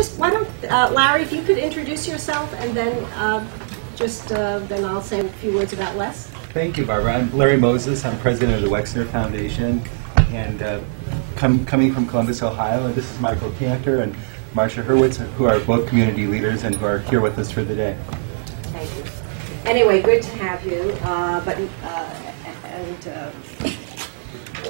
just why don't Larry, if you could introduce yourself, and then then I'll say a few words about Les. Thank you, Barbara. I'm Larry Moses. I'm president of the Wexner Foundation, and coming from Columbus, Ohio. And this is Michael Cantor and Marcia Hurwitz, who are both community leaders and who are here with us for the day. Thank you. Anyway, good to have you.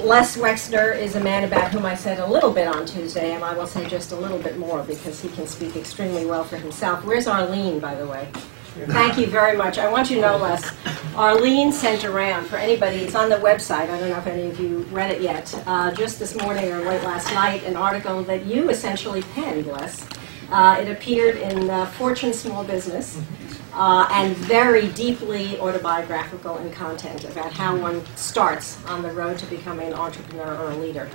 Les Wexner is a man about whom I said a little bit on Tuesday, and I will say just a little bit more because he can speak extremely well for himself. Where's Arlene, by the way? Thank you very much. I want you to know, Les, Arlene sent around, for anybody, it's on the website, I don't know if any of you read it yet, just this morning or late last night, an article that you essentially penned, Les. It appeared in Fortune Small Business, and very deeply autobiographical in content about how one starts on the road to becoming an entrepreneur or a leader.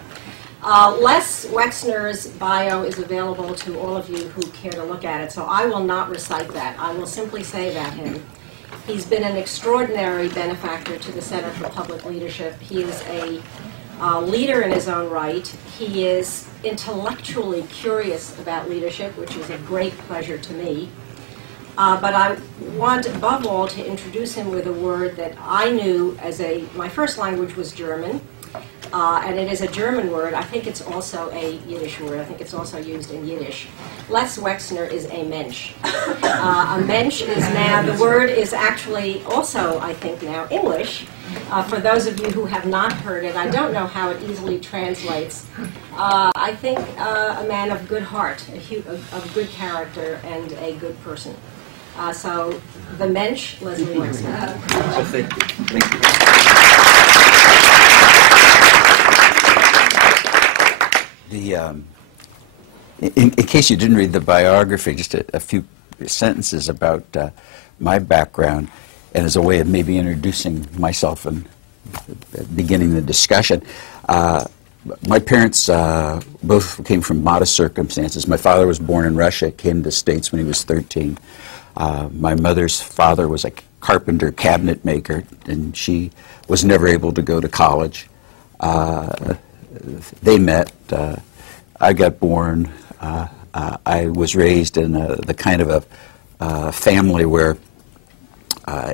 Les Wexner's bio is available to all of you who care to look at it, so I will not recite that. I will simply say about him. He's been an extraordinary benefactor to the Center for Public Leadership. He is a leader in his own right. He is intellectually curious about leadership, which is a great pleasure to me. But I want, above all, to introduce him with a word that I knew as my first language was German, and it is a German word. I think it's also a Yiddish word. I think it's also used in Yiddish. Les Wexner is a mensch. A mensch is now, the word is actually also, I think now, English. For those of you who have not heard it, I don't know how it easily translates. I think a man of good heart, of good character, and a good person. So, the mensch, Leslie Wexner. Oh, thank you. Thank you. In case you didn't read the biography, just a few sentences about my background, and as a way of maybe introducing myself and beginning the discussion. My parents both came from modest circumstances. My father was born in Russia, came to the States when he was 13. My mother's father was a carpenter, cabinet maker, and she was never able to go to college. They met. I got born. I was raised in the kind of a family where,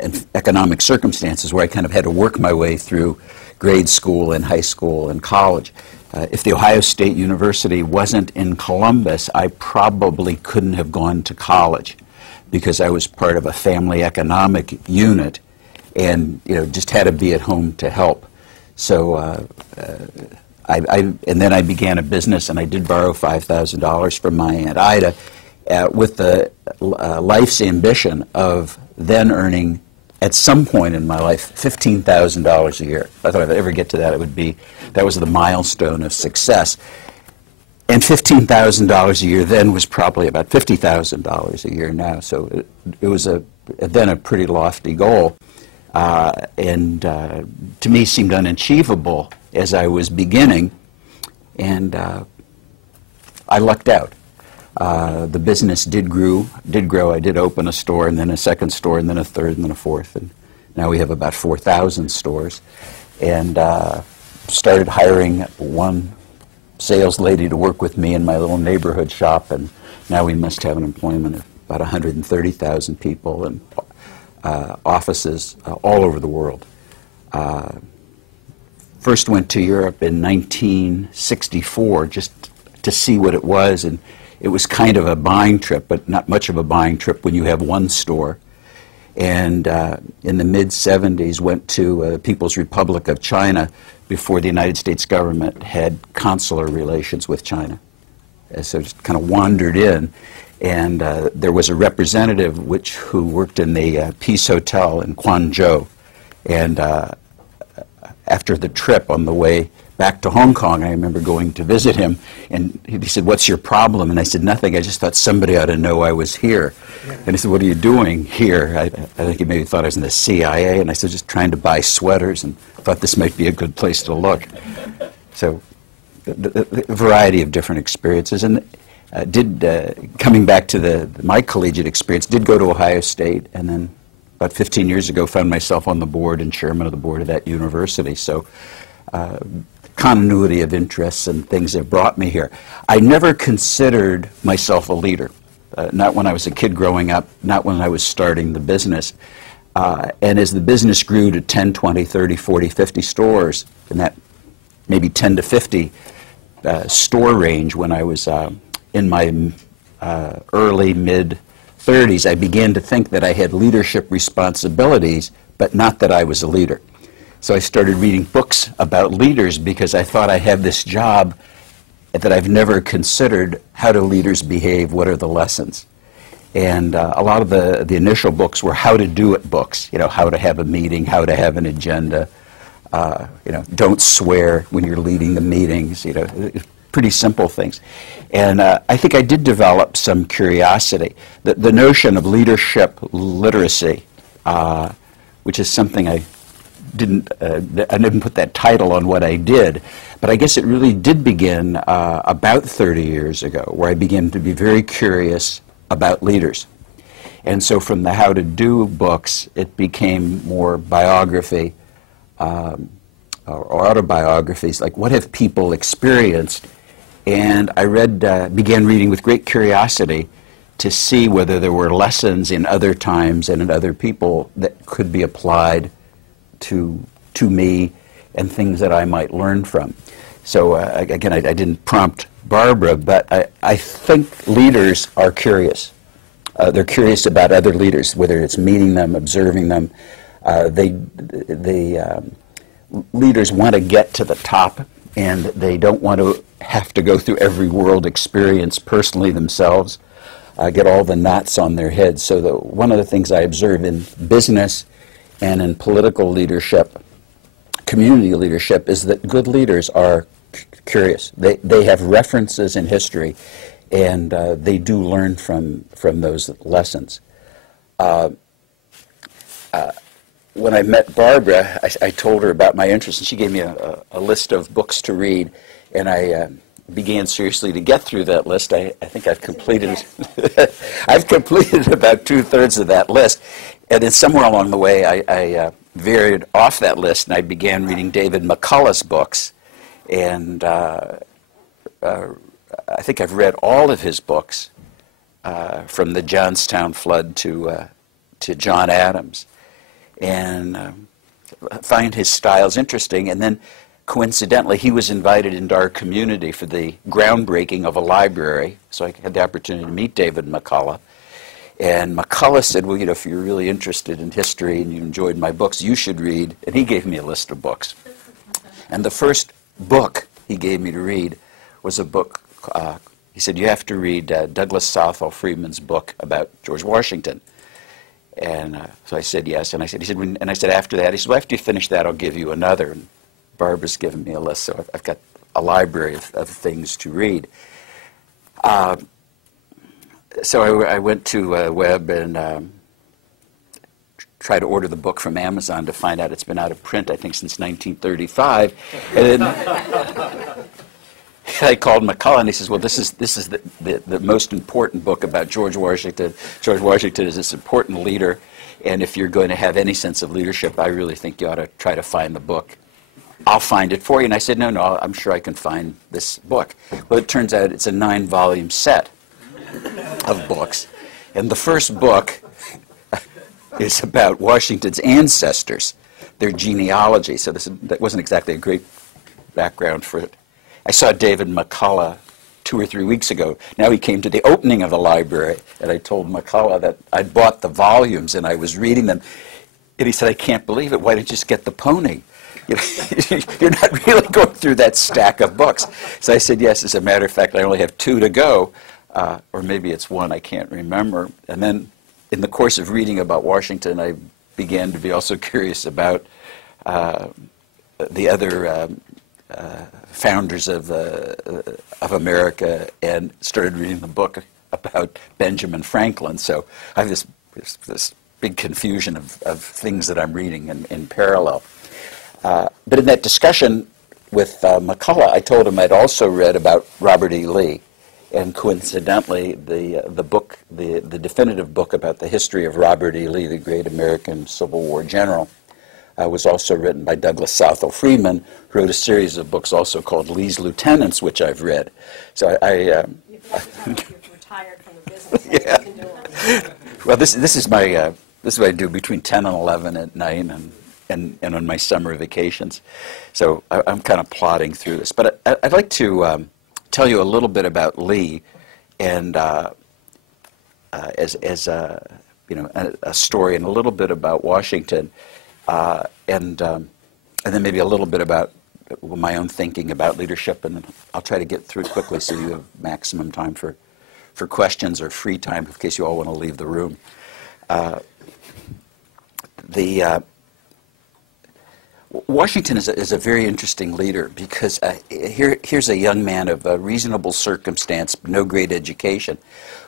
in economic circumstances, where I kind of had to work my way through grade school and high school and college. If the Ohio State University wasn't in Columbus, I probably couldn't have gone to college because I was part of a family economic unit and just had to be at home to help. So and then I began a business, and I did borrow $5,000 from my Aunt Ida with the life's ambition of then earning, at some point in my life, $15,000 a year. I thought if I ever get to that, that was the milestone of success. And $15,000 a year then was probably about $50,000 a year now. So it was then a pretty lofty goal, and to me seemed unachievable as I was beginning, and I lucked out. The business did grow. I did open a store, and then a second store, and then a third, and then a fourth, and now we have about 4,000 stores. And started hiring one sales lady to work with me in my little neighborhood shop, and now we must have an employment of about 130,000 people and offices all over the world. First went to Europe in 1964 just to see what it was, and it was kind of a buying trip, but not much of a buying trip when you have one store. And in the mid-'70s went to the People's Republic of China before the United States government had consular relations with China. So just kind of wandered in, and there was a representative who worked in the Peace Hotel in Guangzhou, and after the trip on the way back to Hong Kong, I remember going to visit him, and he said, "What's your problem?" And I said, "Nothing, I just thought somebody ought to know I was here." And he said, "What are you doing here?" I think he maybe thought I was in the CIA, and I said, "Just trying to buy sweaters, and thought this might be a good place to look." So a variety of different experiences, and coming back to my collegiate experience, did go to Ohio State, and then about 15 years ago found myself on the board and chairman of the board of that university. So continuity of interests and things that brought me here. I never considered myself a leader, not when I was a kid growing up, not when I was starting the business. And as the business grew to 10, 20, 30, 40, 50 stores, and that maybe 10 to 50 store range when I was in my early, mid-30s, I began to think that I had leadership responsibilities, but not that I was a leader. So I started reading books about leaders because I thought I had this job that I've never considered. How do leaders behave? What are the lessons? And a lot of the initial books were how to do it books, how to have a meeting, how to have an agenda, don't swear when you're leading the meetings, pretty simple things. And I think I did develop some curiosity. The notion of leadership literacy, which is something I didn't put that title on what I did, but I guess it really did begin about 30 years ago, where I began to be very curious about leaders. And so from the how to do books, it became more biography or autobiographies, like what have people experienced. And I began reading with great curiosity to see whether there were lessons in other times and in other people that could be applied to me and things that I might learn from. So again, I didn't prompt Barbara, but I think leaders are curious. They're curious about other leaders, whether it's meeting them, observing them. Leaders want to get to the top, and they don't want to have to go through every world experience personally themselves, get all the knots on their heads. So one of the things I observe in business and in political leadership, community leadership, is that good leaders are curious. They have references in history, and they do learn from those lessons. When I met Barbara, I told her about my interest, and she gave me a list of books to read, and I began seriously to get through that list. I think I've completed I've completed about 2/3 of that list, and then somewhere along the way I veered off that list, and I began reading David McCullough's books, and I think I've read all of his books, from the Johnstown flood to John Adams, and find his styles interesting. And then coincidentally, he was invited into our community for the groundbreaking of a library, so I had the opportunity to meet David McCullough. And McCullough said, well, if you're really interested in history and you enjoyed my books, you should read. And he gave me a list of books. And the first book he gave me to read was a book, he said, you have to read Douglas Southall Freeman's book about George Washington. And so I said yes. And I said, after that, he said, well, after you finish that, I'll give you another. And Barbara's given me a list, so I've got a library of things to read. So I went to web and tried to order the book from Amazon to find out it's been out of print, I think, since 1935. And then I called McCullough, and he says, well, this is the most important book about George Washington. George Washington is this important leader, and if you're going to have any sense of leadership, I really think you ought to try to find the book. I'll find it for you. And I said, no, I'm sure I can find this book. Well, it turns out it's a 9-volume set of books. And the first book is about Washington's ancestors, their genealogy. So that wasn't exactly a great background for it. I saw David McCullough 2 or 3 weeks ago. Now he came to the opening of the library, and I told McCullough that I'd bought the volumes and I was reading them. And he said, I can't believe it. Why didn't you just get the pony? You're not really going through that stack of books. So I said, yes, as a matter of fact, I only have 2 to go, or maybe it's 1, I can't remember. And then in the course of reading about Washington, I began to be also curious about the other founders of America, and started reading the book about Benjamin Franklin. So I have this big confusion of things that I'm reading in parallel. But in that discussion with McCullough, I told him I'd also read about Robert E. Lee, and coincidentally, the book, the definitive book about the history of Robert E. Lee, the great American Civil War general, was also written by Douglas Southall Freeman, who wrote a series of books also called Lee's Lieutenants, which I've read. So You've retired from the business. Yeah. Well, this is my this is what I do between 10 and 11 at night and on my summer vacations. So I'm kind of plodding through this. But I'd like to tell you a little bit about Lee, and as you know, a story, and a little bit about Washington, and then maybe a little bit about my own thinking about leadership, and I'll try to get through it quickly so you have maximum time for questions or free time in case you all want to leave the room. Washington is a very interesting leader because here's a young man of reasonable circumstance, no great education,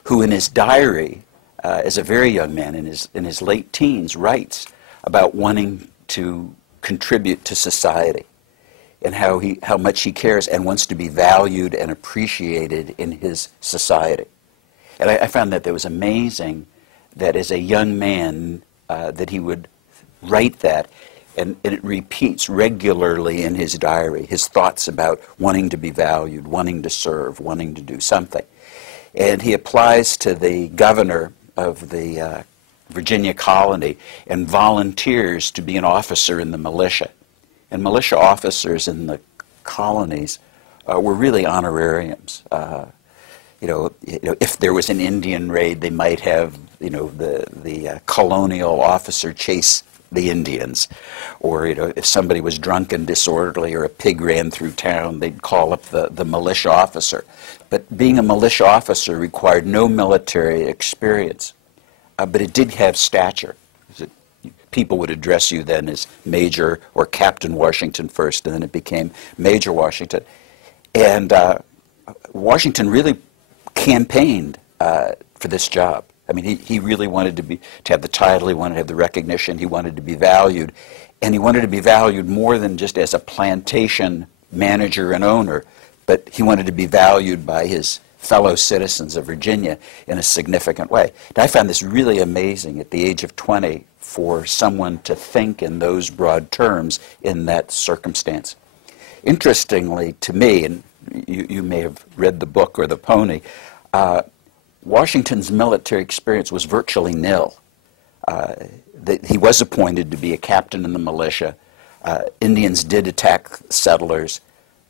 who in his diary, as a very young man in his late teens, writes about wanting to contribute to society and how much he cares and wants to be valued and appreciated in his society. And I found that was amazing that as a young man that he would write that, and it repeats regularly in his diary, his thoughts about wanting to be valued, wanting to serve, wanting to do something. And he applies to the governor of the Virginia colony and volunteers to be an officer in the militia. And militia officers in the colonies were really honorariums. You know, if there was an Indian raid, they might have, the colonial officer chase the Indians, or if somebody was drunk and disorderly or a pig ran through town, they'd call up the militia officer. But being a militia officer required no military experience, but it did have stature. People would address you then as Major or Captain Washington first, and then it became Major Washington. And Washington really campaigned for this job. I mean, he really wanted to have the title, he wanted to have the recognition, he wanted to be valued, and he wanted to be valued more than just as a plantation manager and owner, but he wanted to be valued by his fellow citizens of Virginia in a significant way. And I found this really amazing at the age of 20 for someone to think in those broad terms in that circumstance. Interestingly to me, and you may have read the book or the pony, Washington's military experience was virtually nil. He was appointed to be a captain in the militia. Indians did attack settlers.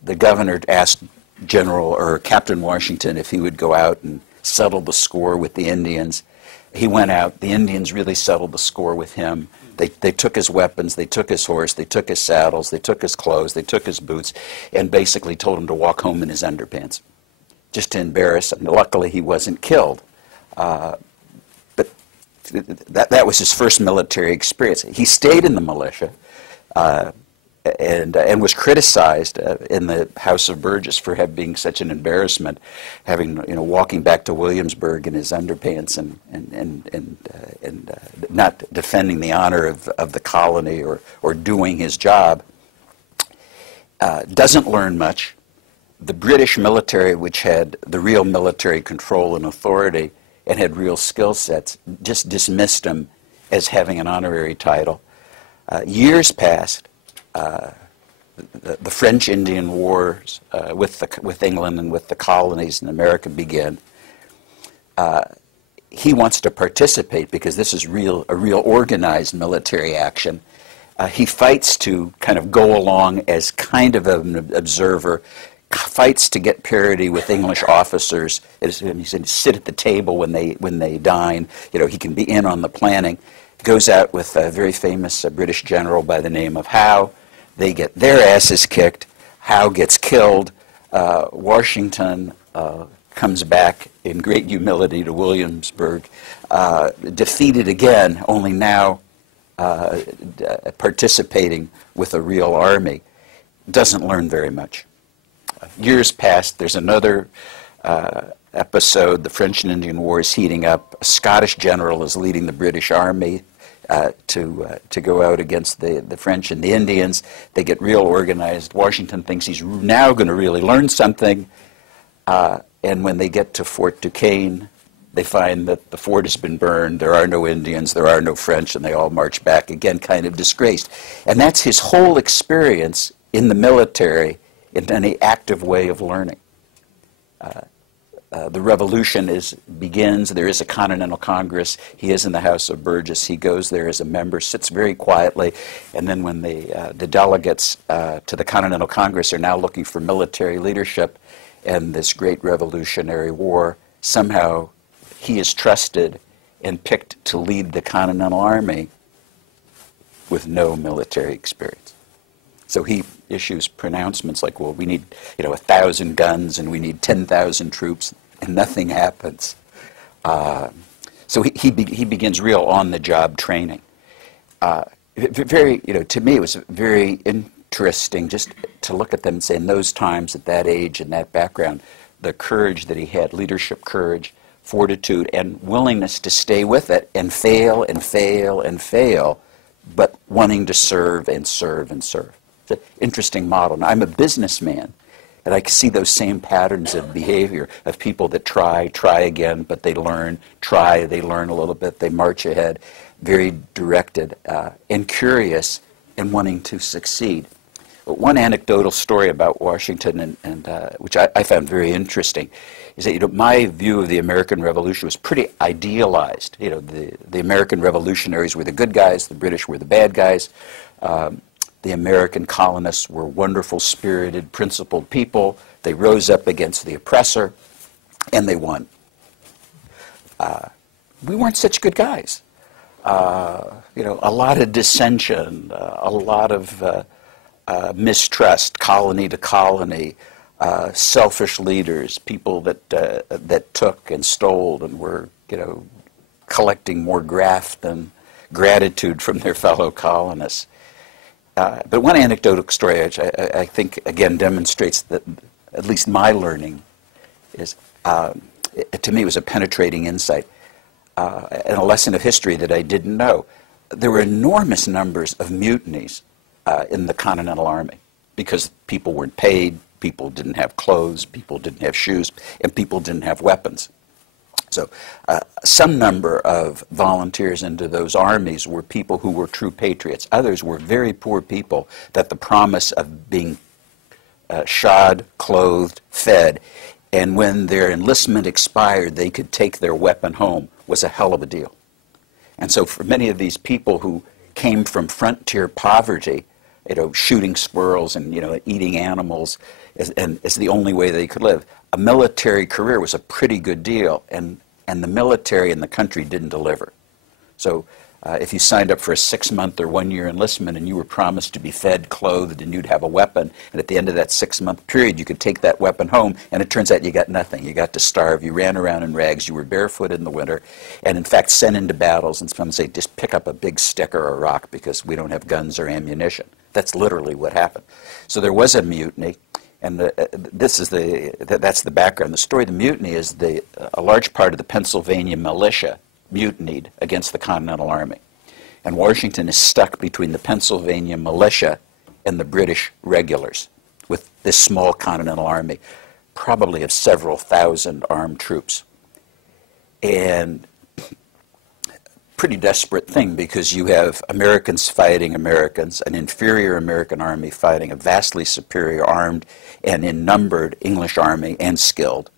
The governor asked General or Captain Washington if he would go out and settle the score with the Indians. He went out. The Indians really settled the score with him. They took his weapons, they took his horse, they took his saddles, they took his clothes, they took his boots, and basically told him to walk home in his underpants, just to embarrass him. Luckily, he wasn't killed. But that was his first military experience. He stayed in the militia and was criticized in the House of Burgess for being such an embarrassment, walking back to Williamsburg in his underpants and not defending the honor of the colony or doing his job. Doesn't learn much. The British military, which had the real military control and authority and had real skill sets, just dismissed him as having an honorary title. Years passed. The French Indian Wars with England and with the colonies in America began. He wants to participate because this is a real organized military action. He fights to kind of go along as kind of an observer, fights to get parity with English officers. He's going to sit at the table when they dine. He can be in on the planning. Goes out with a very famous British general by the name of Howe. They get their asses kicked. Howe gets killed. Washington comes back in great humility to Williamsburg, defeated again, only now participating with a real army. Doesn't learn very much. Years passed. There's another episode. The French and Indian War is heating up. A Scottish general is leading the British army to go out against the French and the Indians. They get real organized. Washington thinks he's now going to really learn something. And when they get to Fort Duquesne, They find that the fort has been burned, there are no Indians, there are no French, and they all march back again, kind of disgraced. And that's his whole experience in the military in any active way of learning. The revolution begins. There is a Continental Congress. He is in the House of Burgess. He goes there as a member, sits very quietly, and then when the delegates to the Continental Congress are now looking for military leadership in this great revolutionary war, somehow he is trusted and picked to lead the Continental Army with no military experience. So he issues pronouncements like, well, we need 1,000 guns and we need 10,000 troops, and nothing happens. So he begins real on-the-job training. Very, to me, it was very interesting just to look at them and say, in those times, at that age, and that background, the courage that he had, leadership courage, fortitude, and willingness to stay with it and fail and fail and fail, but wanting to serve and serve and serve. It's an interesting model. Now, I'm a businessman, and I can see those same patterns of behavior of people that try again, but they learn, they learn a little bit, they march ahead, very directed and curious and wanting to succeed. But one anecdotal story about Washington, and which I found very interesting, is that my view of the American Revolution was pretty idealized. The American revolutionaries were the good guys, the British were the bad guys. The American colonists were wonderful, spirited, principled people. They rose up against the oppressor, and they won. We weren't such good guys. A lot of dissension, a lot of mistrust, colony to colony, selfish leaders, people that took and stole and were, collecting more graft than gratitude from their fellow colonists. But one anecdotal story, which I think, again, demonstrates that at least my learning is, to me, it was a penetrating insight and a lesson of history that I didn't know. There were enormous numbers of mutinies in the Continental Army because people weren't paid, people didn't have clothes, people didn't have shoes, and people didn't have weapons. So some number of volunteers into those armies were people who were true patriots. Others were very poor people that the promise of being shod, clothed, fed, and when their enlistment expired, they could take their weapon home was a hell of a deal. And so for many of these people who came from frontier poverty, shooting squirrels and, eating animals as the only way they could live, a military career was a pretty good deal, and the military and the country didn't deliver. So if you signed up for a 6-month or 1-year enlistment and you were promised to be fed, clothed, and you'd have a weapon, and at the end of that 6-month period you could take that weapon home, and it turns out you got nothing. You got to starve, you ran around in rags, you were barefoot in the winter, and in fact sent into battles, and some say, just pick up a big stick or a rock because we don't have guns or ammunition. That's literally what happened. So there was a mutiny. And that's the background. The story of the mutiny is a large part of the Pennsylvania militia mutinied against the Continental Army. And Washington is stuck between the Pennsylvania militia and the British regulars with this small Continental Army, probably of several thousand armed troops. And pretty desperate thing because you have Americans fighting Americans, an inferior American army fighting a vastly superior armed and in numbered English army and skilled.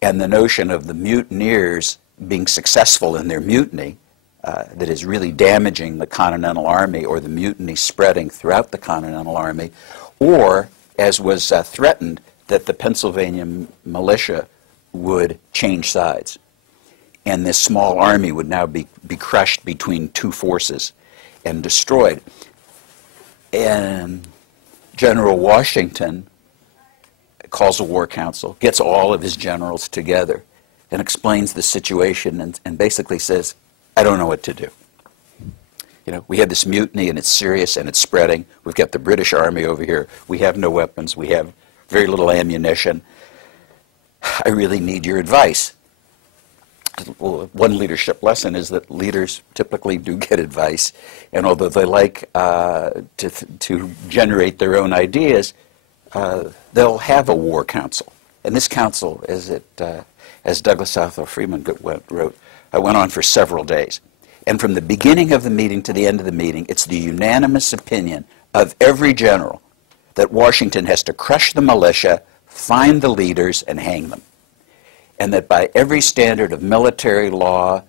And the notion of the mutineers being successful in their mutiny that is really damaging the Continental Army, or the mutiny spreading throughout the Continental Army, or, as was threatened, that the Pennsylvania militia would change sides. And this small army would now be crushed between two forces and destroyed. And General Washington calls a war council, gets all of his generals together, and explains the situation and basically says, I don't know what to do. We have this mutiny and it's serious and it's spreading. We've got the British Army over here. We have no weapons. We have very little ammunition. I really need your advice. Well, one leadership lesson is that leaders typically do get advice, and although they like to generate their own ideas, they'll have a war council. And this council, as as Douglas Southwell Freeman wrote, went on for several days. And from the beginning of the meeting to the end of the meeting, it's the unanimous opinion of every general that Washington has to crush the militia, find the leaders, and hang them. And that by every standard of military law,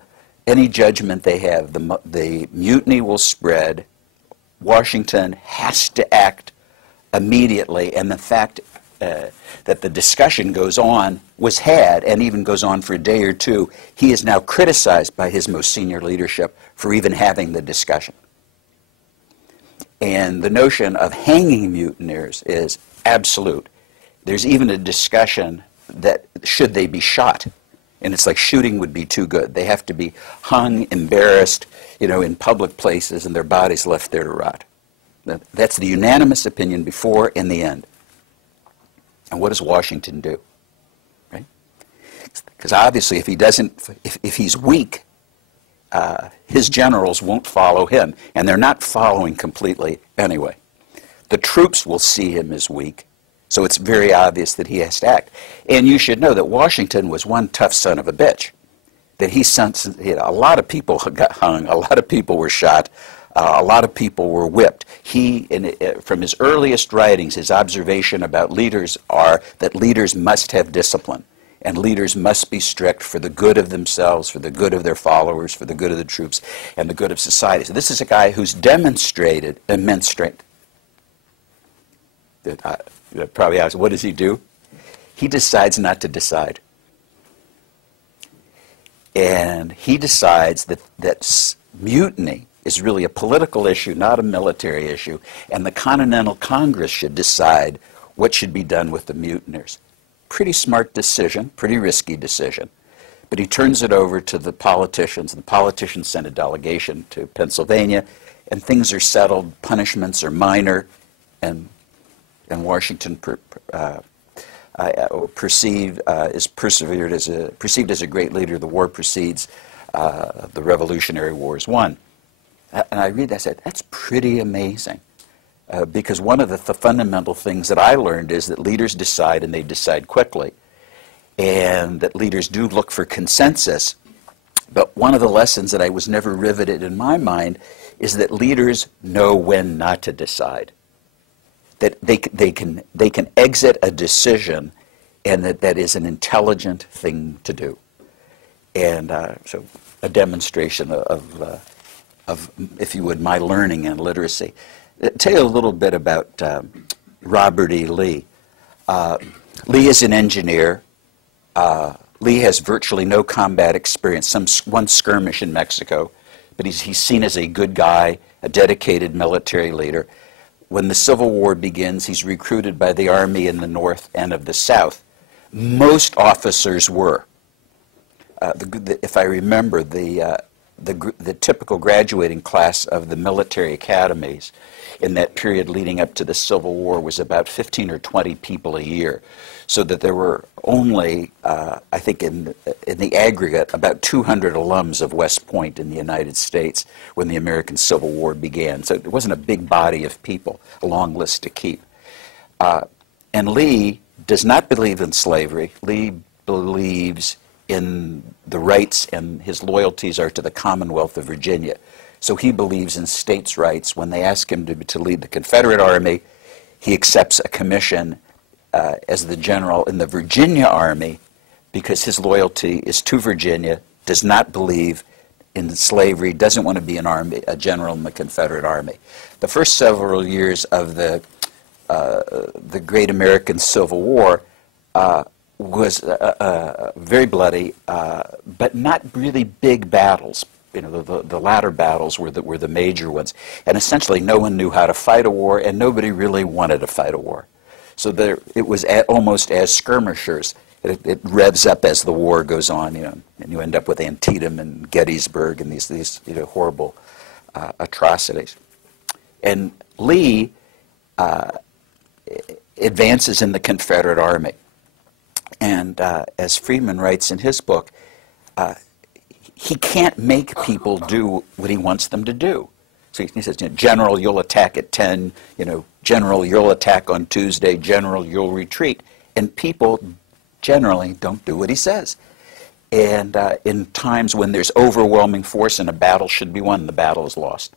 any judgment they have, the mutiny will spread. Washington has to act immediately, and the fact that the discussion was had and even goes on for a day or two, he is now criticized by his most senior leadership for even having the discussion. And the notion of hanging mutineers is absolute. There's even a discussion that should they be shot, and it's like shooting would be too good. They have to be hung, embarrassed, in public places, and their bodies left there to rot. That's the unanimous opinion before and the end. And what does Washington do? Right? Because obviously, if he doesn't, if he's weak, his generals won't follow him, and they're not following completely anyway. The troops will see him as weak, so it's very obvious that he has to act. And you should know that Washington was one tough son of a bitch. That a lot of people got hung, a lot of people were shot, a lot of people were whipped. From his earliest writings, his observation about leaders are that leaders must have discipline, and leaders must be strict for the good of themselves, for the good of their followers, for the good of the troops, and the good of society. So this is a guy who's demonstrated immense strength. Probably ask, what does he do? He decides not to decide. And he decides that mutiny is really a political issue, not a military issue, and the Continental Congress should decide what should be done with the mutineers. Pretty smart decision, pretty risky decision. But he turns it over to the politicians. The politicians send a delegation to Pennsylvania, and things are settled. Punishments are minor, and Washington perceived as a great leader. The war proceeds. The Revolutionary War is won. And I read that, I said, that's pretty amazing. Because one of the fundamental things that I learned is that leaders decide, and they decide quickly. And that leaders do look for consensus. But one of the lessons that I was never riveted in my mind is that leaders know when not to decide. That they can exit a decision, and that is an intelligent thing to do. And so a demonstration of, if you would, my learning and literacy. I'll tell you a little bit about Robert E. Lee. Lee is an engineer. Lee has virtually no combat experience, one skirmish in Mexico, but he's seen as a good guy, a dedicated military leader. When the Civil War begins, he's recruited by the Army in the North and of the South. Most officers were. If I remember, the typical graduating class of the military academies in that period leading up to the Civil War was about 15 or 20 people a year. So that there were only, I think in the aggregate, about 200 alums of West Point in the United States when the American Civil War began. So it wasn't a big body of people, a long list to keep. And Lee does not believe in slavery. Lee believes in the rights, and his loyalties are to the Commonwealth of Virginia. So he believes in states' rights. When they ask him to lead the Confederate Army, he accepts a commission as the general in the Virginia Army because his loyalty is to Virginia, does not believe in slavery, doesn't want to be a general in the Confederate Army. The first several years of the Great American Civil War was very bloody, but not really big battles. The latter battles were the major ones. And essentially no one knew how to fight a war, and nobody really wanted to fight a war. So it was almost as skirmishers. It revs up as the war goes on, and you end up with Antietam and Gettysburg and these horrible atrocities. And Lee advances in the Confederate Army. And as Freeman writes in his book, he can't make people do what he wants them to do. So he says, General, you'll attack at 10, General, you'll attack on Tuesday, General, you'll retreat. And people generally don't do what he says. And in times when there's overwhelming force and a battle should be won, the battle is lost.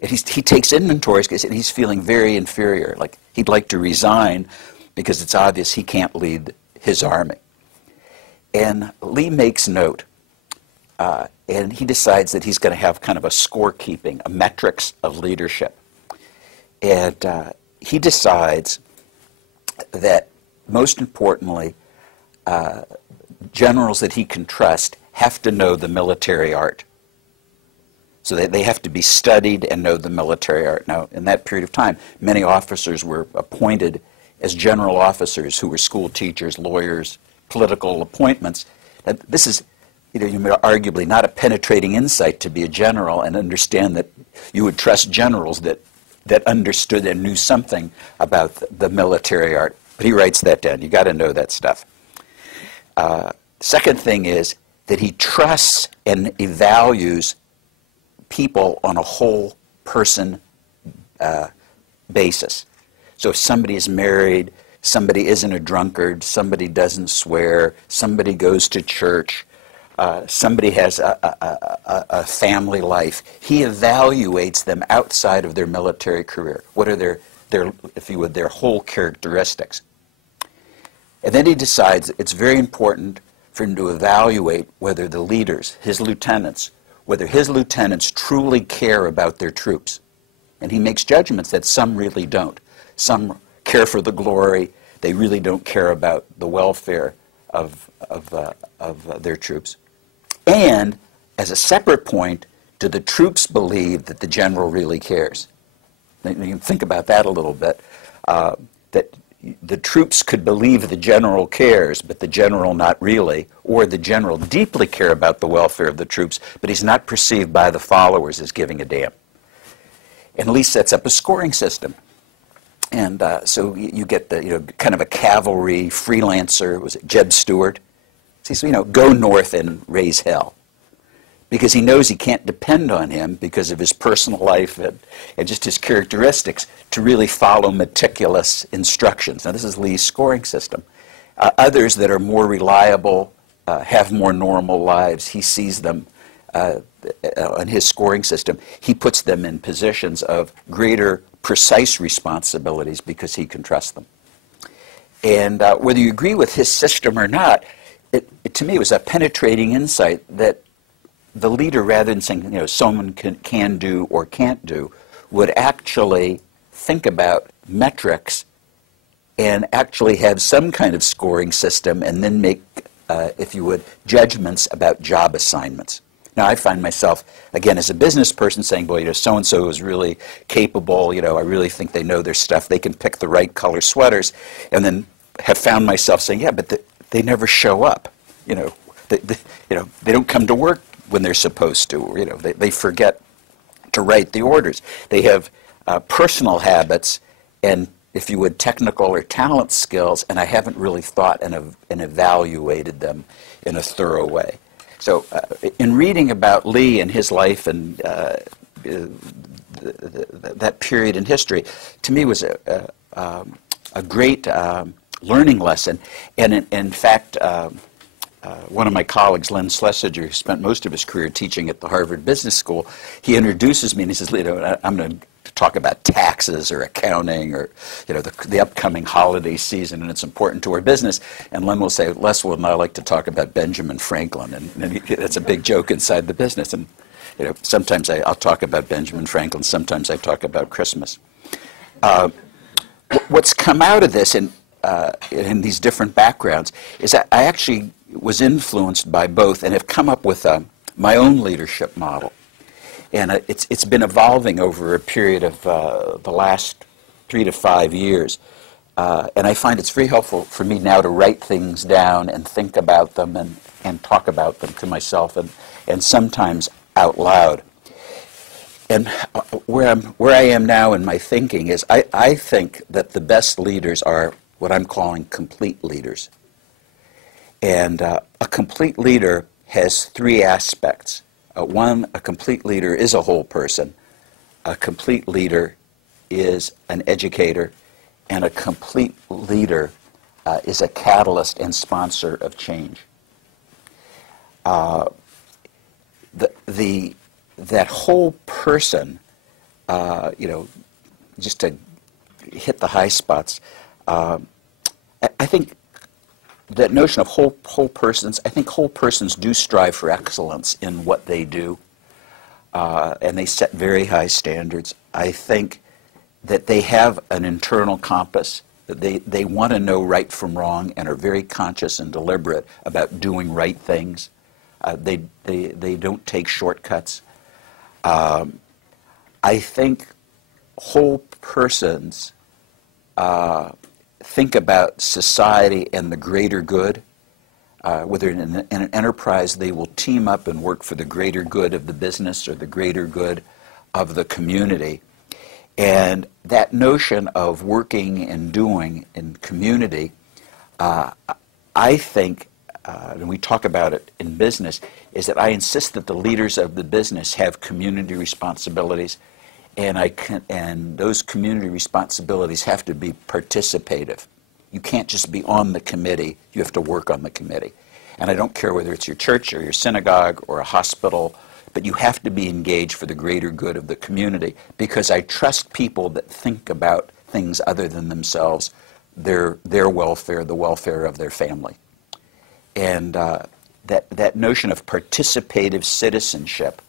And he takes inventories and he's feeling very inferior, like he'd like to resign because it's obvious he can't lead his army. And Lee makes note, and he decides that he's going to have kind of a scorekeeping, a metrics of leadership. And he decides that, most importantly, generals that he can trust have to know the military art. So they have to be studied and know the military art. Now, in that period of time, many officers were appointed as general officers who were school teachers, lawyers, political appointments. This is, you know, arguably not a penetrating insight to be a general and understand that you would trust generals that understood and knew something about the military art. But he writes that down. You got to know that stuff. Second thing is that he trusts and evaluates people on a whole person basis. So if somebody is married, somebody isn't a drunkard, somebody doesn't swear, somebody goes to church, somebody has a family life, he evaluates them outside of their military career. What are their, if you would, their whole characteristics? And then he decides it's very important for him to evaluate whether the leaders, his lieutenants, whether his lieutenants truly care about their troops. And he makes judgments that some really don't. Some care for the glory. They really don't care about the welfare of their troops. And, as a separate point, do the troops believe that the general really cares? You can think about that a little bit. That the troops could believe the general cares, but the general not really, or the general deeply care about the welfare of the troops, but he's not perceived by the followers as giving a damn. And Lee sets up a scoring system. And so you get the, kind of a cavalry freelancer, was it Jeb Stuart? So, go north and raise hell. Because he knows he can't depend on him because of his personal life and just his characteristics to really follow meticulous instructions. Now, this is Lee's scoring system. Others that are more reliable, have more normal lives, he sees them in his scoring system. He puts them in positions of greater precise responsibilities because he can trust them. And whether you agree with his system or not, to me it was a penetrating insight that the leader, rather than saying, someone can do or can't do, would actually think about metrics and actually have some kind of scoring system and then make, if you would, judgments about job assignments. Now, I find myself, again, as a business person saying, boy, so-and-so is really capable, I really think they know their stuff, they can pick the right color sweaters, and then have found myself saying, yeah, but they never show up, they don't come to work when they're supposed to, they forget to write the orders. They have personal habits and, if you would, technical or talent skills, and I haven't really thought and evaluated them in a thorough way. So in reading about Lee and his life and that period in history, to me was a great learning lesson. And in fact, one of my colleagues, Len Schlesinger, who spent most of his career teaching at the Harvard Business School, he introduces me and he says, I'm going to talk about taxes or accounting or the upcoming holiday season, and it's important to our business. And Len will say, Les will and I like to talk about Benjamin Franklin, and that's a big joke inside the business. And sometimes I'll talk about Benjamin Franklin, sometimes I talk about Christmas. What's come out of this in these different backgrounds is that I actually was influenced by both and have come up with my own leadership model. And it's been evolving over a period of the last 3 to 5 years. And I find it's very helpful for me now to write things down and think about them and talk about them to myself and sometimes out loud. And where I am now in my thinking is I think that the best leaders are what I'm calling complete leaders. And a complete leader has 3 aspects. One, a complete leader is a whole person. A complete leader is an educator. And a complete leader is a catalyst and sponsor of change. that whole person, just to hit the high spots, I think that notion of whole persons, I think whole persons do strive for excellence in what they do, and they set very high standards. I think that they have an internal compass, that they want to know right from wrong and are very conscious and deliberate about doing right things. They don't take shortcuts. I think whole persons think about society and the greater good. Whether in an enterprise they will team up and work for the greater good of the business or the greater good of the community. And that notion of working and doing in community, I think, and we talk about it in business, is that I insist that the leaders of the business have community responsibilities, and those community responsibilities have to be participative. You can't just be on the committee, you have to work on the committee. And I don't care whether it's your church or your synagogue or a hospital, but you have to be engaged for the greater good of the community, because I trust people that think about things other than themselves, their welfare, the welfare of their family. And that notion of participative citizenship,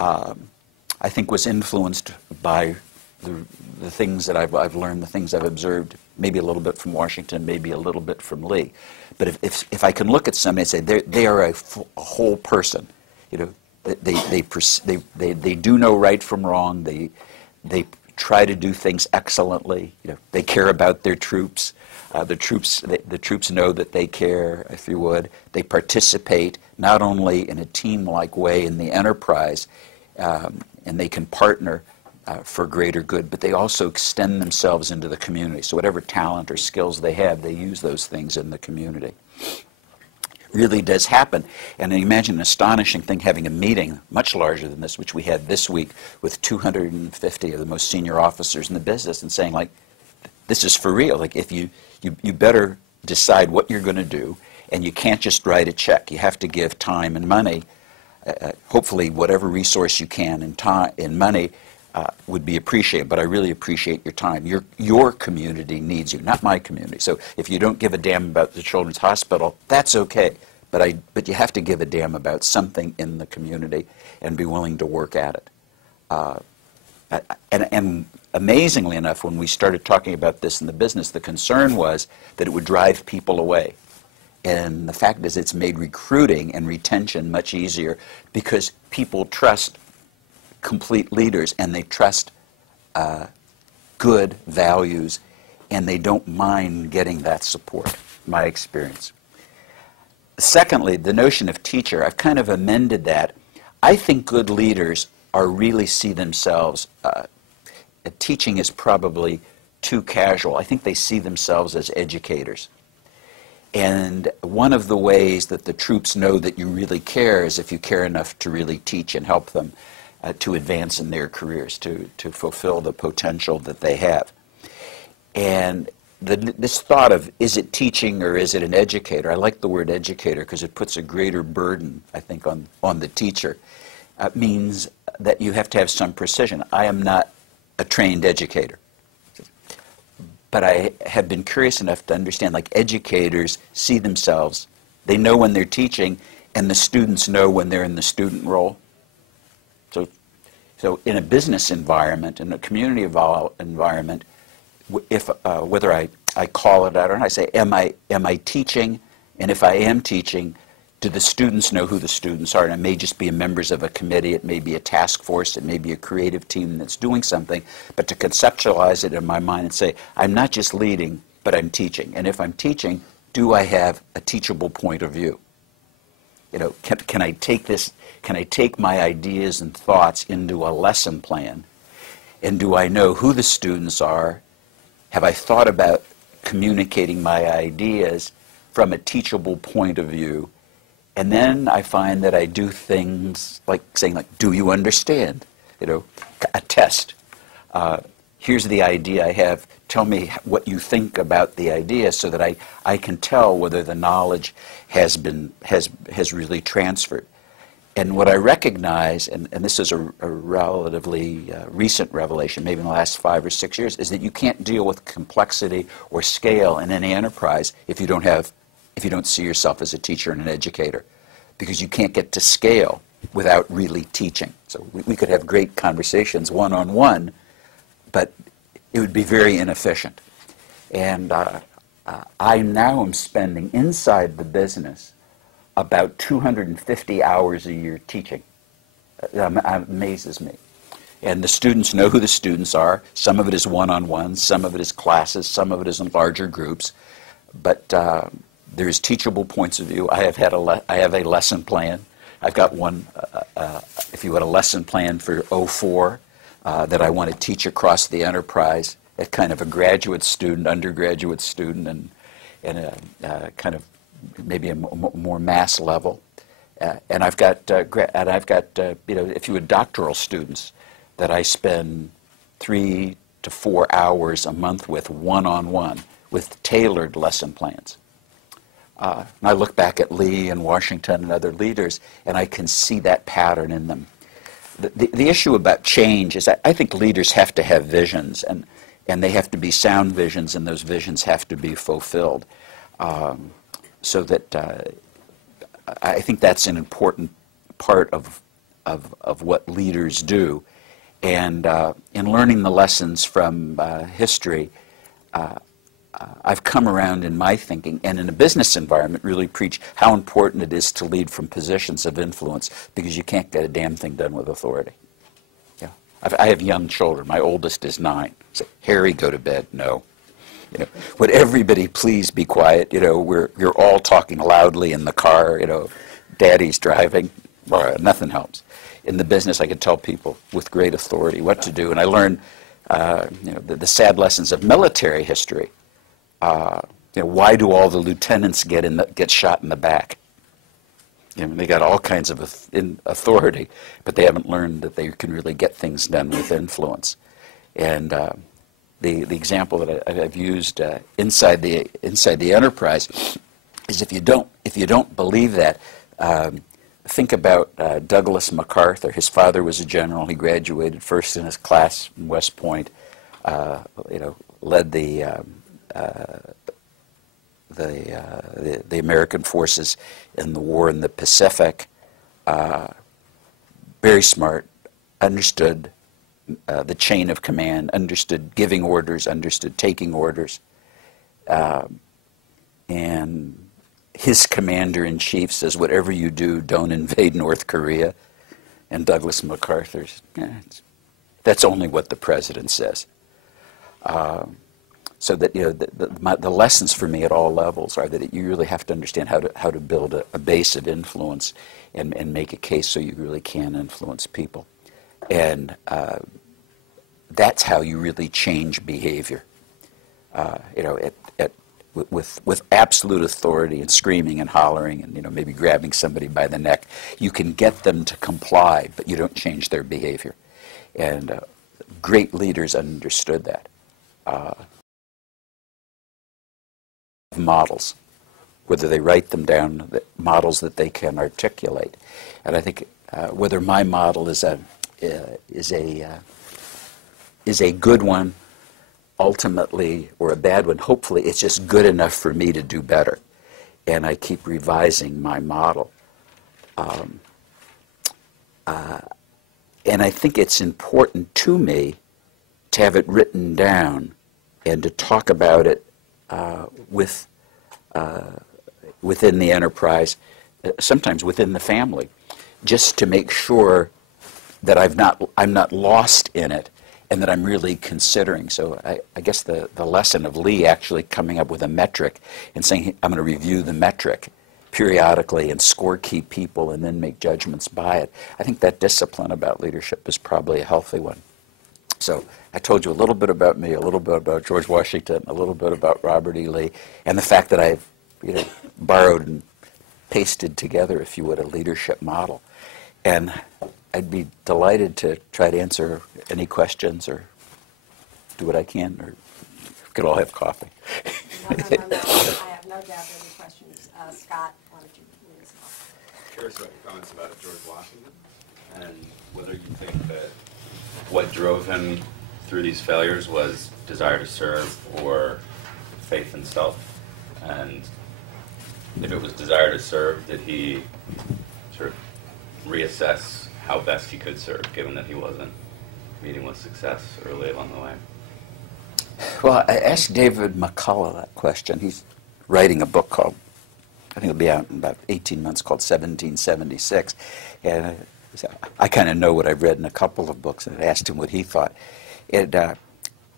I think, was influenced by the things that I've learned, the things I've observed, maybe a little bit from Washington, maybe a little bit from Lee. But if I can look at somebody and say they are a whole person, they do know right from wrong. They try to do things excellently. They care about their troops. The troops know that they care, if you would. They participate not only in a team-like way in the enterprise, and they can partner for greater good, but they also extend themselves into the community. So whatever talent or skills they have, they use those things in the community. Really does happen. And imagine an astonishing thing, having a meeting much larger than this, which we had this week, with 250 of the most senior officers in the business, and saying, like, this is for real. Like, if you better decide what you're going to do, and you can't just write a check. You have to give time and money. Hopefully, whatever resource you can in time and money would be appreciated. But I really appreciate your time. Your community needs you, not my community. So if you don't give a damn about the Children's Hospital, that's okay. But you have to give a damn about something in the community and be willing to work at it. And amazingly enough, when we started talking about this in the business, the concern was that it would drive people away. And the fact is, it's made recruiting and retention much easier because people trust complete leaders, and they trust good values, and they don't mind getting that support, my experience. Secondly, the notion of teacher, I've kind of amended that. I think good leaders really see themselves, teaching is probably too casual. I think they see themselves as educators. And one of the ways that the troops know that you really care is if you care enough to really teach and help them to advance in their careers, to fulfill the potential that they have. And this thought of, is it teaching or is it an educator? I like the word educator because it puts a greater burden, I think, on the teacher. It means that you have to have some precision. I am not a trained educator. But I have been curious enough to understand, like, educators see themselves, they know when they're teaching, and the students know when they're in the student role. So in a business environment, in a community environment, if whether I call it out or not, I say, am I teaching? And if I am teaching, do the students know who the students are? And it may just be members of a committee, it may be a task force, it may be a creative team that's doing something, but to conceptualize it in my mind and say, I'm not just leading, but I'm teaching. And if I'm teaching, do I have a teachable point of view? Can I take this? Can I take my ideas and thoughts into a lesson plan? And do I know who the students are? Have I thought about communicating my ideas from a teachable point of view? And then I find that I do things like saying, like, do you understand? A test. here's the idea I have, tell me what you think about the idea so that I can tell whether the knowledge has really transferred. And what I recognize, and this is a relatively recent revelation, maybe in the last 5 or 6 years, is that you can't deal with complexity or scale in any enterprise if you don't see yourself as a teacher and an educator, because you can't get to scale without really teaching. So we could have great conversations one-on-one, but it would be very inefficient. And I now am spending inside the business about 250 hours a year teaching. It amazes me. And the students know who the students are. Some of it is one-on-one, some of it is classes, some of it is in larger groups. But there's teachable points of view. I have a lesson plan. I've got one, if you had a lesson plan for '04 that I want to teach across the enterprise at kind of a graduate student, undergraduate student, and a kind of maybe a more mass level, and I've got if you had doctoral students that I spend 3 to 4 hours a month with one-on-one with tailored lesson plans. And I look back at Lee and Washington and other leaders, and I can see that pattern in them. The issue about change is that I think leaders have to have visions, and they have to be sound visions, and those visions have to be fulfilled. So that I think that's an important part of what leaders do. And in learning the lessons from history, I've come around in my thinking, and in a business environment, really preach how important it is to lead from positions of influence, because you can't get a damn thing done with authority. Yeah. I have young children. My oldest is 9. I say, Harry, go to bed. No. Would everybody please be quiet? You're all talking loudly in the car. Daddy's driving. Well, nothing helps. In the business, I could tell people with great authority what to do, and I learned, the sad lessons of military history. Why do all the lieutenants get shot in the back? They got all kinds of authority, but they haven't learned that they can really get things done with influence. And the example that I've used inside the enterprise is if you don't believe that, think about Douglas MacArthur. His father was a general. He graduated first in his class from West Point. Led the American forces in the war in the Pacific. Very smart, understood the chain of command, understood giving orders, understood taking orders. And his commander-in-chief says, whatever you do, don't invade North Korea. And Douglas MacArthur's, that's only what the president says. So that the lessons for me at all levels are that you really have to understand how to build a base of influence and make a case so you really can influence people. And that's how you really change behavior. With absolute authority and screaming and hollering and maybe grabbing somebody by the neck, you can get them to comply, but you don't change their behavior. And great leaders understood that. Models, whether they write them down, models that they can articulate. And I think whether my model is a good one ultimately or a bad one, hopefully it's just good enough for me to do better. And I keep revising my model. And I think it's important to me to have it written down and to talk about it within the enterprise, sometimes within the family, just to make sure that I'm not lost in it and that I'm really considering. So I guess the lesson of Lee actually coming up with a metric and saying, I'm going to review the metric periodically and score key people and then make judgments by it. I think that discipline about leadership is probably a healthy one. So I told you a little bit about me, a little bit about George Washington, a little bit about Robert E. Lee, and the fact that I've borrowed and pasted together, if you would, a leadership model. And I'd be delighted to try to answer any questions or do what I can, or we could all have coffee. No. I have no doubt there will be questions. Scott, why don't you lead us off? Curious about your comments about George Washington and whether you think that what drove him through these failures was desire to serve or faith in self. And if it was desire to serve, did he sort of reassess how best he could serve, given that he wasn't meeting with success early along the way? Well, I asked David McCullough that question. He's writing a book called, I think it'll be out in about 18 months, called 1776. And I kind of know what I've read in a couple of books, and I asked him what he thought. And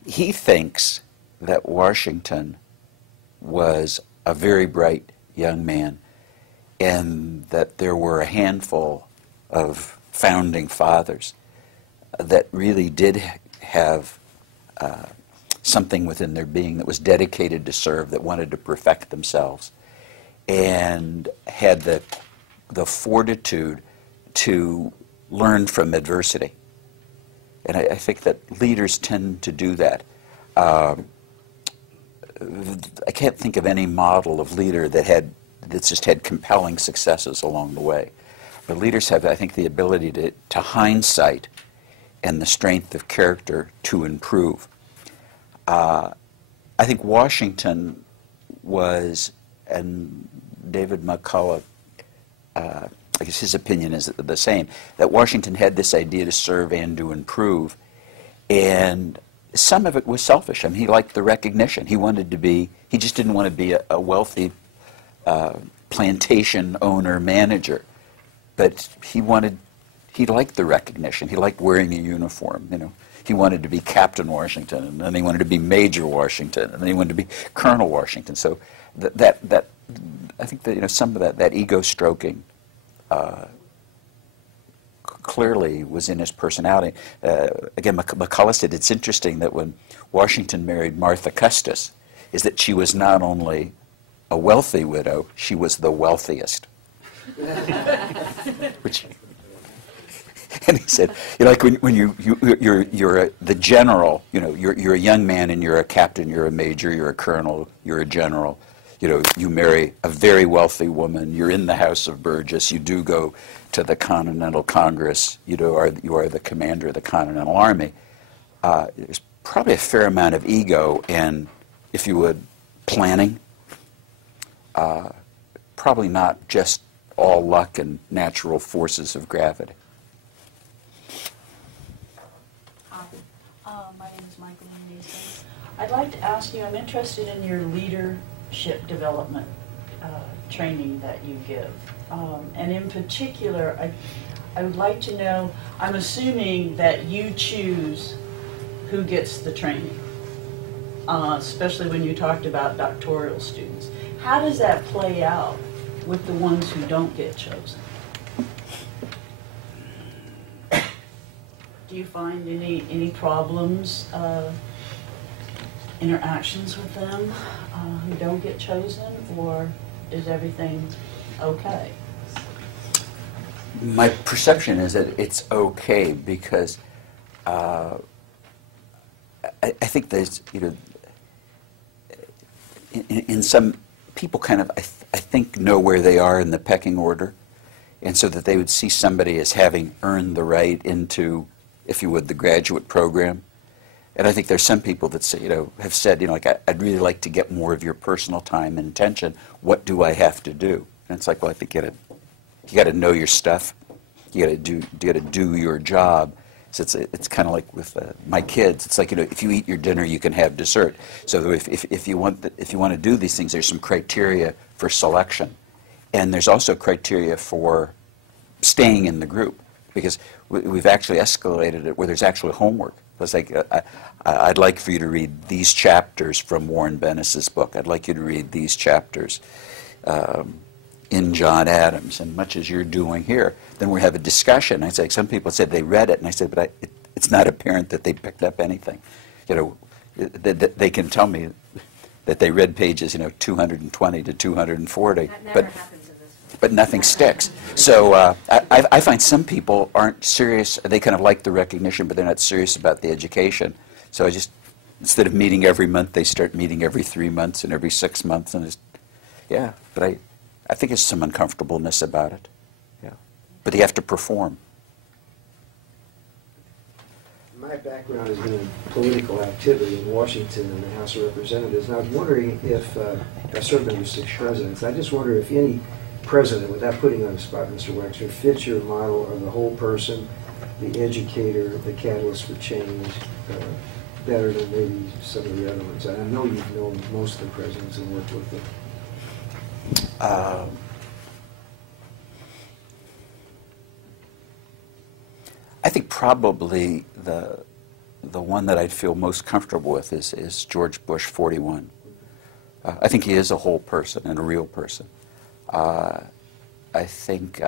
he thinks that Washington was a very bright young man, and that there were a handful of founding fathers that really did have something within their being that was dedicated to serve, that wanted to perfect themselves, and had the fortitude to learn from adversity. And I think that leaders tend to do that. I can't think of any model of leader that just had compelling successes along the way. But leaders have, I think, the ability to hindsight and the strength of character to improve. I think Washington was, and David McCullough, I guess his opinion is the same, that Washington had this idea to serve and to improve, and some of it was selfish. I mean, he liked the recognition. He just didn't want to be a wealthy plantation owner manager, but he liked the recognition. He liked wearing a uniform, you know. He wanted to be Captain Washington, and then he wanted to be Major Washington, and then he wanted to be Colonel Washington. So that I think that, you know, some of that ego stroking clearly was in his personality. Again, McCullough said it's interesting that when Washington married Martha Custis, is that she was not only a wealthy widow, she was the wealthiest. Which, and he said, you know, like when you're the general, you know, you're a young man and you're a captain, you're a major, you're a colonel, you're a general. You know, you marry a very wealthy woman. You're in the House of Burgess. You do go to the Continental Congress. You are the commander of the Continental Army. There's probably a fair amount of ego and, if you would, planning. Probably not just all luck and natural forces of gravity. My name is Michael Louise. I'd like to ask you, I'm interested in your leadership development training that you give. And in particular, I would like to know, I'm assuming that you choose who gets the training, especially when you talked about doctoral students. How does that play out with the ones who don't get chosen? Do you find any problems, interactions with them who don't get chosen, or is everything okay? My perception is that it's okay because I think there's, you know, in some people kind of, I think, know where they are in the pecking order, and so that they would see somebody as having earned the right into, if you would, the graduate program. And I think there's some people that say, you know, have said, you know, like, I'd really like to get more of your personal time and attention. What do I have to do? And it's like, well, I think you got to know your stuff. You got to do your job. So it's kind of like with my kids. It's like, you know, if you eat your dinner, you can have dessert. So if you want to do these things, there's some criteria for selection, and there's also criteria for staying in the group, because we've actually escalated it where there's actually homework. It's like, I'd like for you to read these chapters from Warren Bennis's book. I'd like you to read these chapters in John Adams, and much as you're doing here. Then we have a discussion. I say, some people said they read it, and I said, but it's not apparent that they picked up anything. You know, they can tell me that they read pages, you know, 220 to 240, but nothing sticks. So I find some people aren't serious. They kind of like the recognition, but they're not serious about the education. So I just instead of meeting every month, they start meeting every 3 months and every 6 months, and yeah. But I think there's some uncomfortableness about it. Yeah, but you have to perform. My background has been in political activity in Washington in the House of Representatives, and I was wondering if, I served under 6 presidents, I just wonder if any president, without putting on the spot Mr. Wexner, fits your model of the whole person, the educator, the catalyst for change, better than maybe some of the other ones. I know you've known most of the presidents and worked with them. I think probably the one that I'd feel most comfortable with is George Bush 41. I think he is a whole person and a real person. I think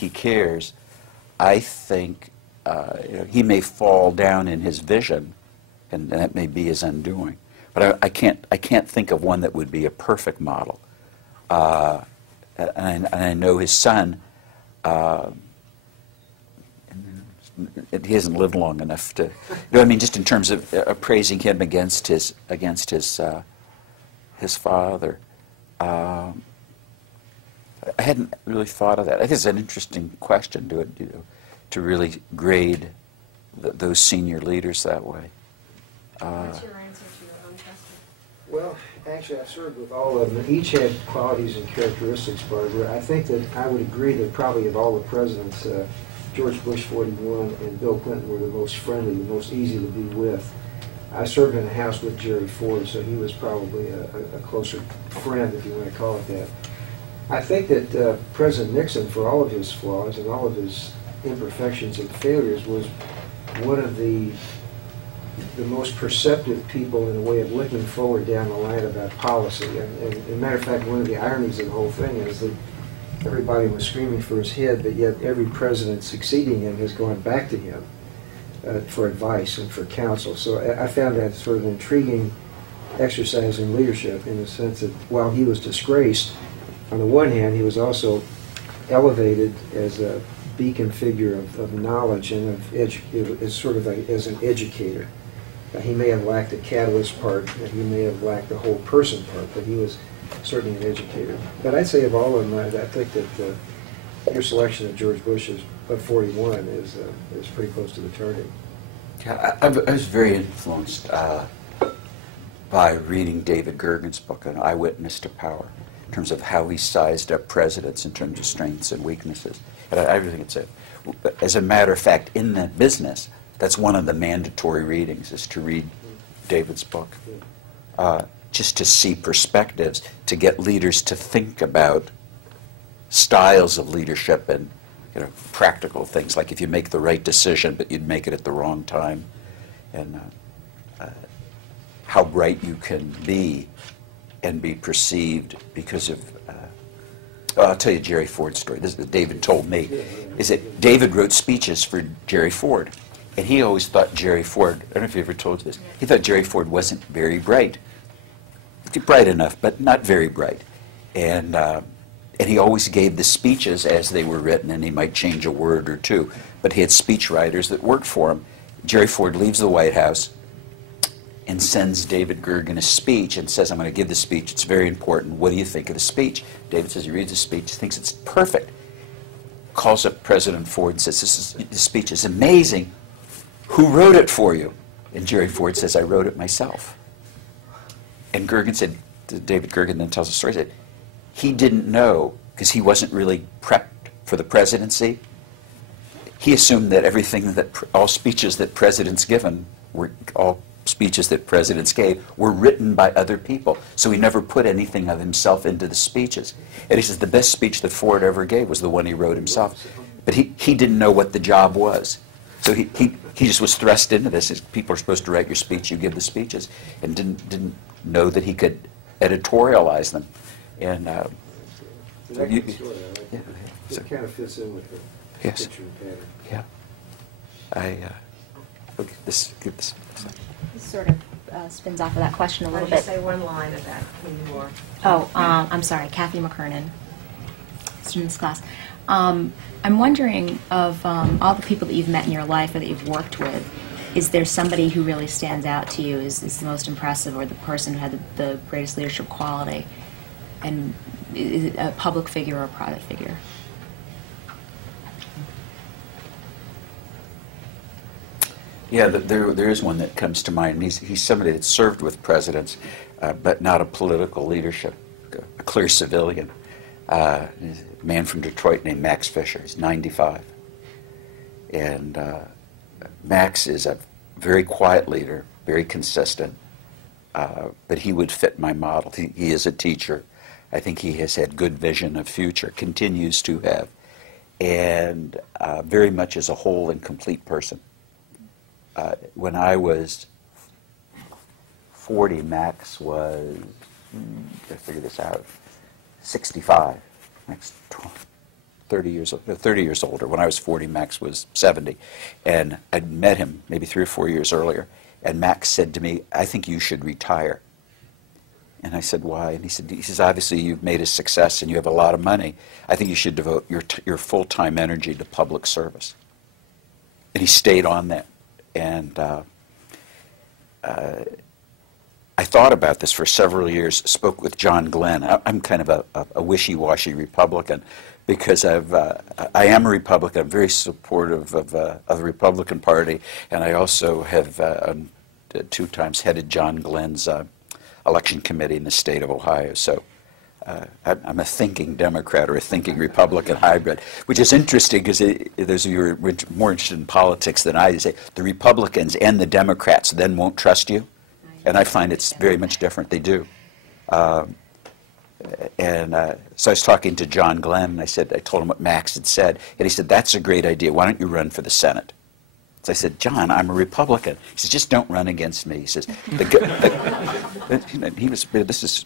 he cares. I think he may fall down in his vision, and that may be his undoing. But I can't think of one that would be a perfect model. And I know his son. He hasn't lived long enough to, I mean, just in terms of appraising him against his father. I hadn't really thought of that. I think it's an interesting question to really grade those senior leaders that way. What's your answer to your own question? Well, actually, I've served with all of them. Each had qualities and characteristics, Barbara. I think that I would agree that probably of all the presidents, George Bush 41 and Bill Clinton were the most friendly, the most easy to be with. I served in a house with Jerry Ford, so he was probably a closer friend, if you want to call it that. I think that President Nixon, for all of his flaws and all of his imperfections and failures, was one of the most perceptive people in a way of looking forward down the line about policy. And as a matter of fact, one of the ironies of the whole thing is that everybody was screaming for his head, but yet every president succeeding him has gone back to him for advice and for counsel. So I found that sort of intriguing exercise in leadership, in the sense that while he was disgraced, on the one hand, he was also elevated as a beacon figure of knowledge and as an educator. He may have lacked the catalyst part, and he may have lacked the whole person part, but he was certainly an educator. But I'd say of all of them, I think that your selection of George Bush of 41 is pretty close to the target. Yeah, I was very influenced by reading David Gergen's book, An Eyewitness to Power, in terms of how he sized up presidents in terms of strengths and weaknesses. And I really think as a matter of fact, in that business, that's one of the mandatory readings, is to read David's book. Just to see perspectives, to get leaders to think about styles of leadership and practical things, like if you make the right decision but you'd make it at the wrong time, and how bright you can be and be perceived because of I'll tell you Jerry Ford's story. This is what David told me, is that David wrote speeches for Jerry Ford, and he always thought Jerry Ford, I don't know if he ever told you this, he thought Jerry Ford wasn't very bright. Bright enough, but not very bright. And he always gave the speeches as they were written, and he might change a word or two, but he had speech writers that worked for him. Jerry Ford leaves the White House and sends David Gergen a speech and says, I'm going to give the speech. It's very important. What do you think of the speech? David says he reads the speech, thinks it's perfect. Calls up President Ford and says, this speech is amazing. Who wrote it for you? And Jerry Ford says, I wrote it myself. And Gergen said, David Gergen then tells the story, said, he didn't know, because he wasn't really prepped for the presidency. He assumed that all speeches that presidents gave were written by other people. So he never put anything of himself into the speeches. And he says the best speech that Ford ever gave was the one he wrote himself. But he didn't know what the job was. So he just was thrust into this. People are supposed to write your speech, you give the speeches, and didn't know that he could editorialize them. And It kind of fits in with the picture and pattern. Yeah. This sort of spins off of that question a Why little don't you bit. say one line about who you are? Oh, I'm sorry, Kathy McKernan, students class. I'm wondering, of all the people that you've met in your life or that you've worked with, is there somebody who really stands out to you, is the most impressive, or the person who had the greatest leadership quality? And is it a public figure or a private figure? Yeah, there is one that comes to mind. He's somebody that served with presidents, but not a political leadership, a clear civilian. A man from Detroit named Max Fisher. He's 95. And Max is a very quiet leader, very consistent, but he would fit my model. He is a teacher. I think he has had good vision of future, continues to have, and very much as a whole and complete person. When I was 40, Max was, I figure this out, 65. Max 30 years older. When I was 40, Max was 70. And I'd met him maybe 3 or 4 years earlier. And Max said to me, "I think you should retire." And I said, "Why?" And he says, "Obviously you've made a success and you have a lot of money. I think you should devote your full-time energy to public service." And he stayed on that. And I thought about this for several years, spoke with John Glenn. I'm kind of a wishy-washy Republican because I am a Republican. I'm very supportive of the Republican Party, and I also have 2 times headed John Glenn's election committee in the state of Ohio. So I'm a thinking Democrat or a thinking Republican hybrid, which is interesting because those of you who are more interested in politics than I say, the Republicans and the Democrats then won't trust you. And I find it's very much different. They do. So I was talking to John Glenn, and I told him what Max had said, and he said, "That's a great idea. Why don't you run for the Senate?" So I said, "John, I'm a Republican." He said, "Just don't run against me." He says, this is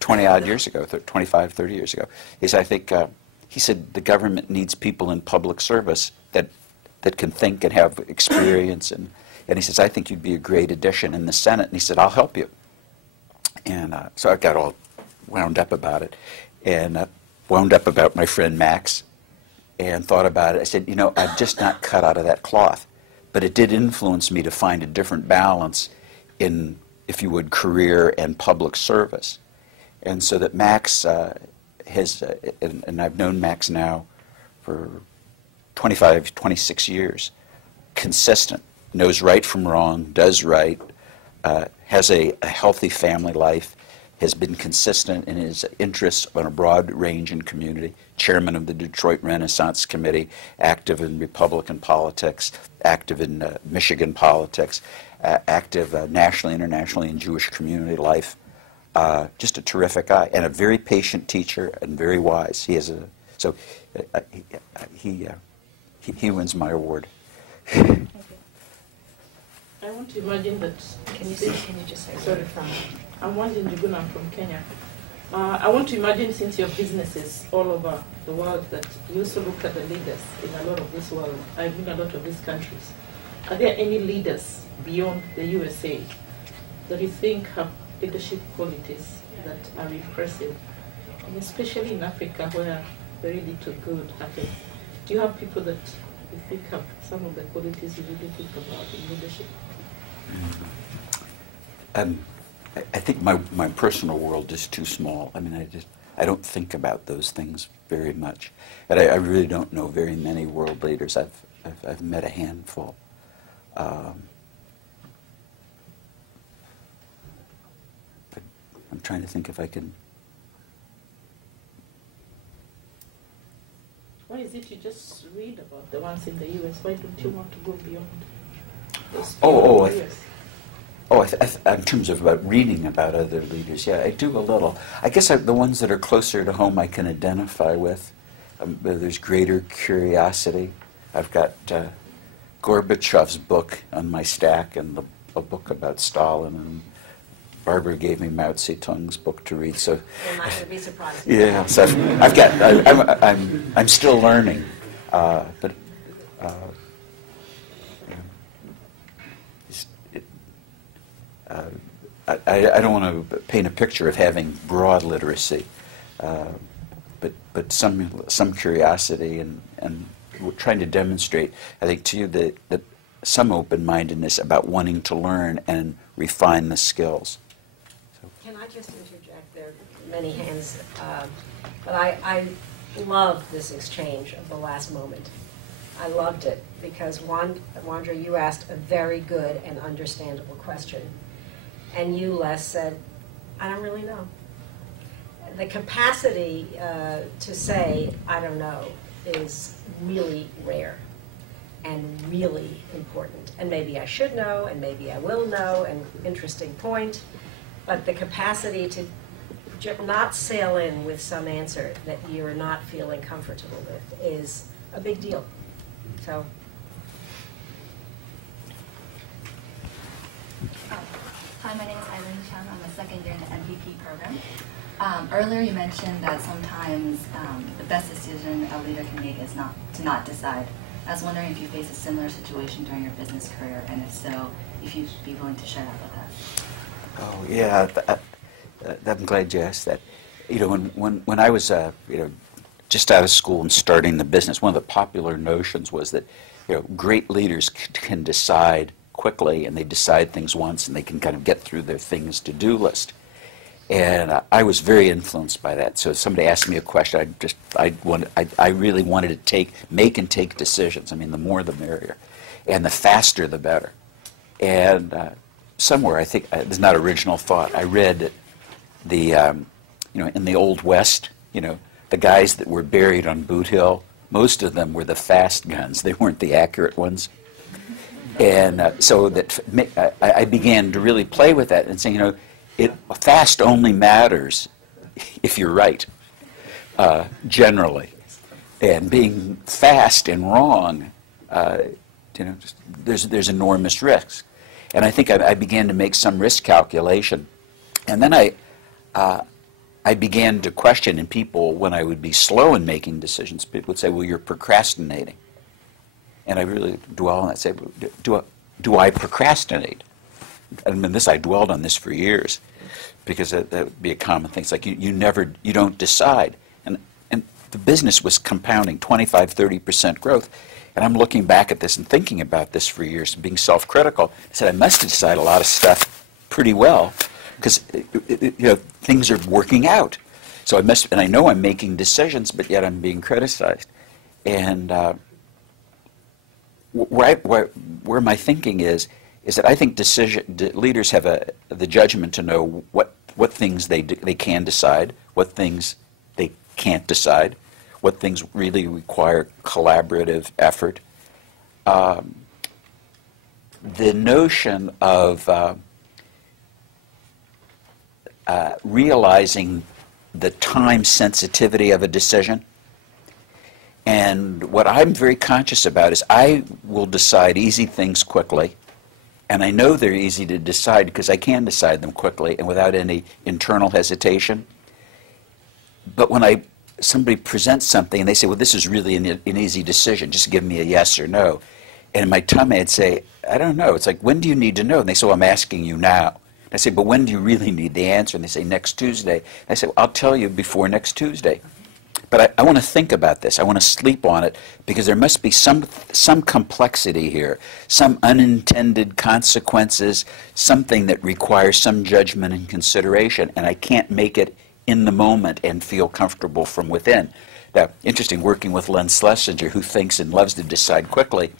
20-odd years ago, 25, 30 years ago. He said, he said, "The government needs people in public service that can think and have experience." And he says, "I think you'd be a great addition in the Senate." And he said, "I'll help you." And so I got all wound up about it, and wound up about my friend Max, and thought about it. I said, I'm just not cut out of that cloth. But it did influence me to find a different balance in, if you would, career and public service. And so that Max has, and I've known Max now for 25, 26 years, consistent, knows right from wrong, does right, has a healthy family life, has been consistent in his interests on a broad range in community, chairman of the Detroit Renaissance Committee, active in Republican politics, active in Michigan politics, active nationally, internationally in Jewish community life. Just a terrific guy, and a very patient teacher, and very wise. He wins my award. I want to imagine that. Can you just say? Sorry, I'm Wanjin Njuguna, I'm from Kenya. I want to imagine, since your businesses all over the world, that you also look at the leaders in a lot of this world. I mean, a lot of these countries. Are there any leaders beyond the USA that you think have leadership qualities that are impressive, and especially in Africa where very little good happens? Do you have people that you think have some of the qualities you really think about in leadership? I think my personal world is too small. I mean, I don't think about those things very much, and I really don't know very many world leaders. I've met a handful. I'm trying to think if I can. Why is it you just read about the ones in the U.S.? Why don't you want to go beyond those? In terms of about reading about other leaders, yeah, I do a little. I guess the ones that are closer to home I can identify with. There's greater curiosity. I've got Gorbachev's book on my stack, and a book about Stalin, and Barbara gave me Mao Zedong's book to read. So You're not going to be surprised. yeah, so I'm still learning, but. I don't want to paint a picture of having broad literacy, but some curiosity, and we're trying to demonstrate, I think, to you that some open-mindedness about wanting to learn and refine the skills. Can I just interject? There are many hands, but I loved this exchange of the last moment. I loved it because Wandra, you asked a very good and understandable question, and you, Les, said, I don't really know. The capacity to say, I don't know, is really rare and really important. And maybe I should know, and maybe I will know, and interesting point. But the capacity to not sail in with some answer that you're not feeling comfortable with is a big deal. So. Hi, my name is Eileen Chan. I'm a second year in the MVP program. Earlier you mentioned that sometimes the best decision a leader can make is to not decide. I was wondering if you faced a similar situation during your business career, and if so, if you'd be willing to share that with us. Oh yeah, I'm glad you asked that. You know, when I was just out of school and starting the business, one of the popular notions was that great leaders can decide quickly, and they decide things once, and they can kind of get through their things to-do list. And I was very influenced by that. So if somebody asked me a question, I really wanted to make and take decisions. I mean, the more the merrier, and the faster the better. And somewhere, I think it's not original thought, I read that in the Old West, the guys that were buried on Boot Hill, most of them were the fast guns. They weren't the accurate ones. And so that I began to really play with that and say, fast only matters if you're right, generally. And being fast and wrong, there's enormous risks. And I think I began to make some risk calculation. And then I began to question in people when I would be slow in making decisions. People would say, well, you're procrastinating. And I really dwell on that. Say, do I procrastinate? I mean, I dwelled on this for years, because that would be a common thing. It's like you don't decide. And the business was compounding 25, 30% growth. And I'm looking back at this and thinking about this for years, being self-critical. I said, I must have decided a lot of stuff pretty well, because things are working out. So and I know I'm making decisions, but yet I'm being criticized. And where my thinking is that I think leaders have the judgment to know what things they can decide, what things they can't decide, what things really require collaborative effort. The notion of realizing the time sensitivity of a decision. And what I'm very conscious about is I will decide easy things quickly, and I know they're easy to decide because I can decide them quickly and without any internal hesitation. But when somebody presents something and they say, well, this is really an easy decision, just give me a yes or no. And in my tummy I'd say, I don't know. It's like, when do you need to know? And they say, well, I'm asking you now. I say, but when do you really need the answer? And they say, next Tuesday. And I say, well, I'll tell you before next Tuesday. But I want to think about this. I want to sleep on it, because there must be some complexity here, some unintended consequences, something that requires some judgment and consideration, and I can't make it in the moment and feel comfortable from within. Now, interesting, working with Len Schlesinger, who thinks and loves to decide quickly,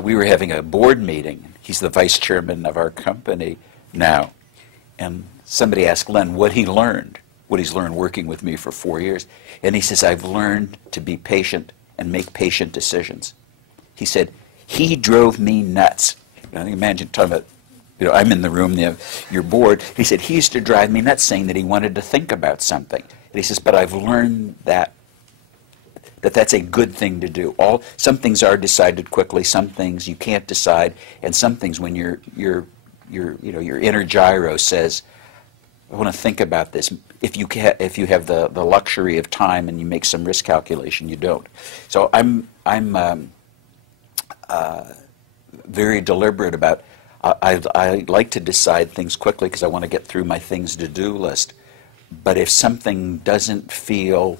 we were having a board meeting. He's the vice chairman of our company now. And somebody asked Len what he learned, what he's learned working with me for 4 years. And he says, I've learned to be patient and make patient decisions. He said, he drove me nuts. Now, imagine talking about, I'm in the room, your board. He said, he used to drive me nuts, saying that he wanted to think about something. And he says, but I've learned that's a good thing to do. Some things are decided quickly, some things you can't decide, and some things when your inner gyro says, I want to think about this. If you have the luxury of time and you make some risk calculation, you don't. So I'm very deliberate about. I like to decide things quickly because I want to get through my things to do list. But if something doesn't feel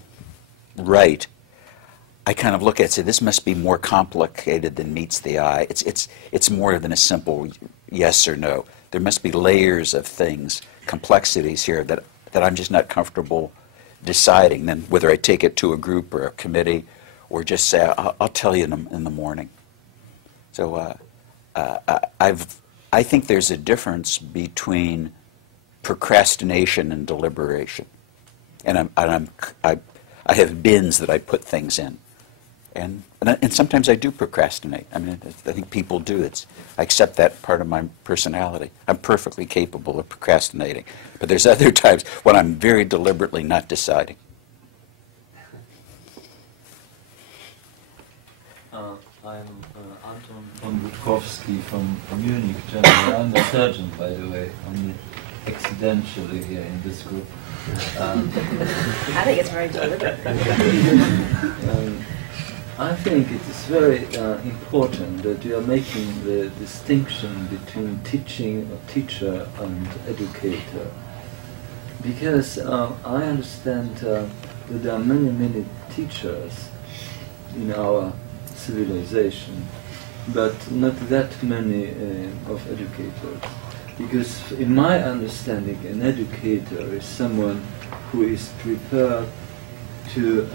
right, I kind of look at it and say, this must be more complicated than meets the eye. It's more than a simple yes or no. There must be layers of things, complexities here that I'm just not comfortable deciding. Then whether I take it to a group or a committee or just say, I'll tell you in the morning. So I think there's a difference between procrastination and deliberation. And I have bins that I put things in. And sometimes I do procrastinate. I mean, I think people do. I accept that part of my personality. I'm perfectly capable of procrastinating. But there's other times when I'm very deliberately not deciding. I'm Anton von Budkowski from Munich, Germany. I'm a surgeon, by the way, only accidentally here in this group. I think it's very deliberate. I think it is very important that you are making the distinction between teacher and educator. Because I understand that there are many teachers in our civilization, but not that many of educators. Because in my understanding, an educator is someone who is prepared to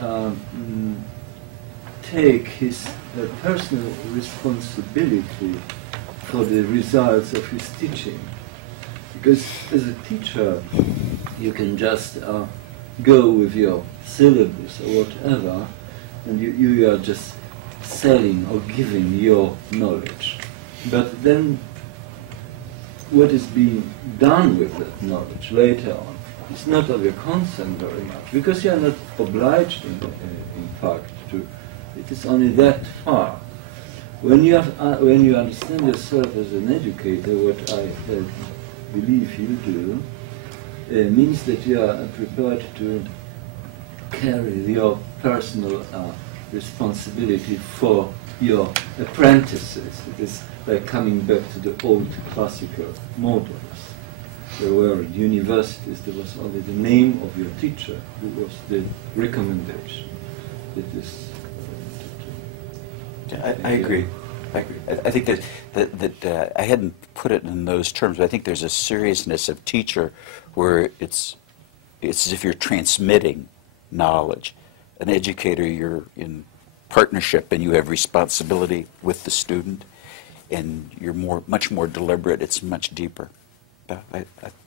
take his personal responsibility for the results of his teaching. Because as a teacher, you can just go with your syllabus or whatever, and you are just selling or giving your knowledge. But then what is being done with that knowledge later on is not of your concern very much, because you are not obliged, in fact, to. It is only that far. When you understand yourself as an educator, what I believe you do, means that you are prepared to carry your personal responsibility for your apprentices. It is like coming back to the old classical models. There were universities, there was only the name of your teacher who was the recommendation. It is. I agree. I think that I hadn't put it in those terms, but I think there's a seriousness of teacher where it's as if you're transmitting knowledge. An educator, you're in partnership and you have responsibility with the student, and you're much more deliberate. It's much deeper. I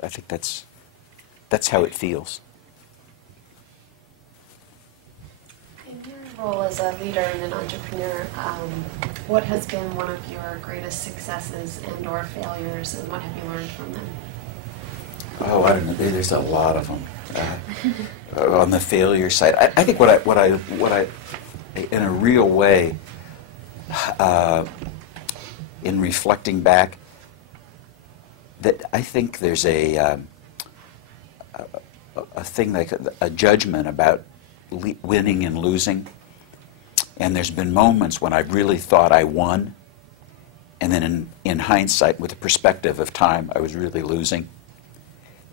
think that's how it feels. Role as a leader and an entrepreneur, what has been one of your greatest successes and or failures, and what have you learned from them? Oh, I don't know. There's a lot of them. On the failure side, I think what I, in a real way, in reflecting back, that I think there's a thing like a judgment about winning and losing. And there's been moments when I've really thought I won, and then in hindsight, with the perspective of time, I was really losing.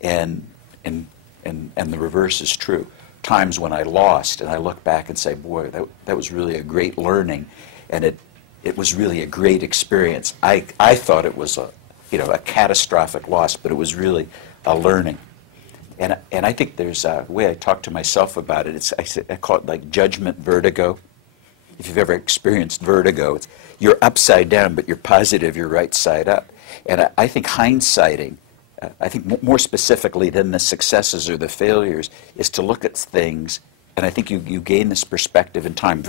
And the reverse is true. Times when I lost, and I look back and say, boy, that was really a great learning, and it was really a great experience. I thought it was a catastrophic loss, but it was really a learning. And I think there's a way I talk to myself about it. I call it like judgment vertigo. If you've ever experienced vertigo, you're upside down, but you're positive you're right side up. And I think hindsighting, I think more specifically than the successes or the failures, is to look at things, and I think you gain this perspective in time.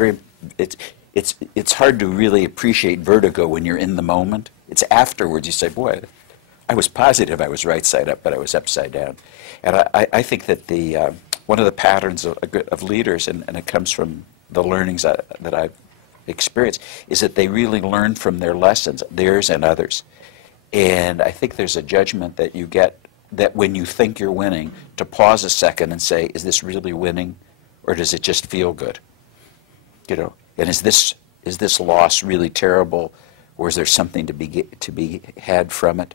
It's hard to really appreciate vertigo when you're in the moment. It's afterwards you say, boy, I was positive I was right side up, but I was upside down. And I think that one of the patterns of leaders, and it comes from the learnings that I've experienced, is that they really learn from their lessons, theirs and others. And I think there's a judgment that you get that when you think you're winning, to pause a second and say, is this really winning, or does it just feel good? And is this loss really terrible, or is there something to be had from it?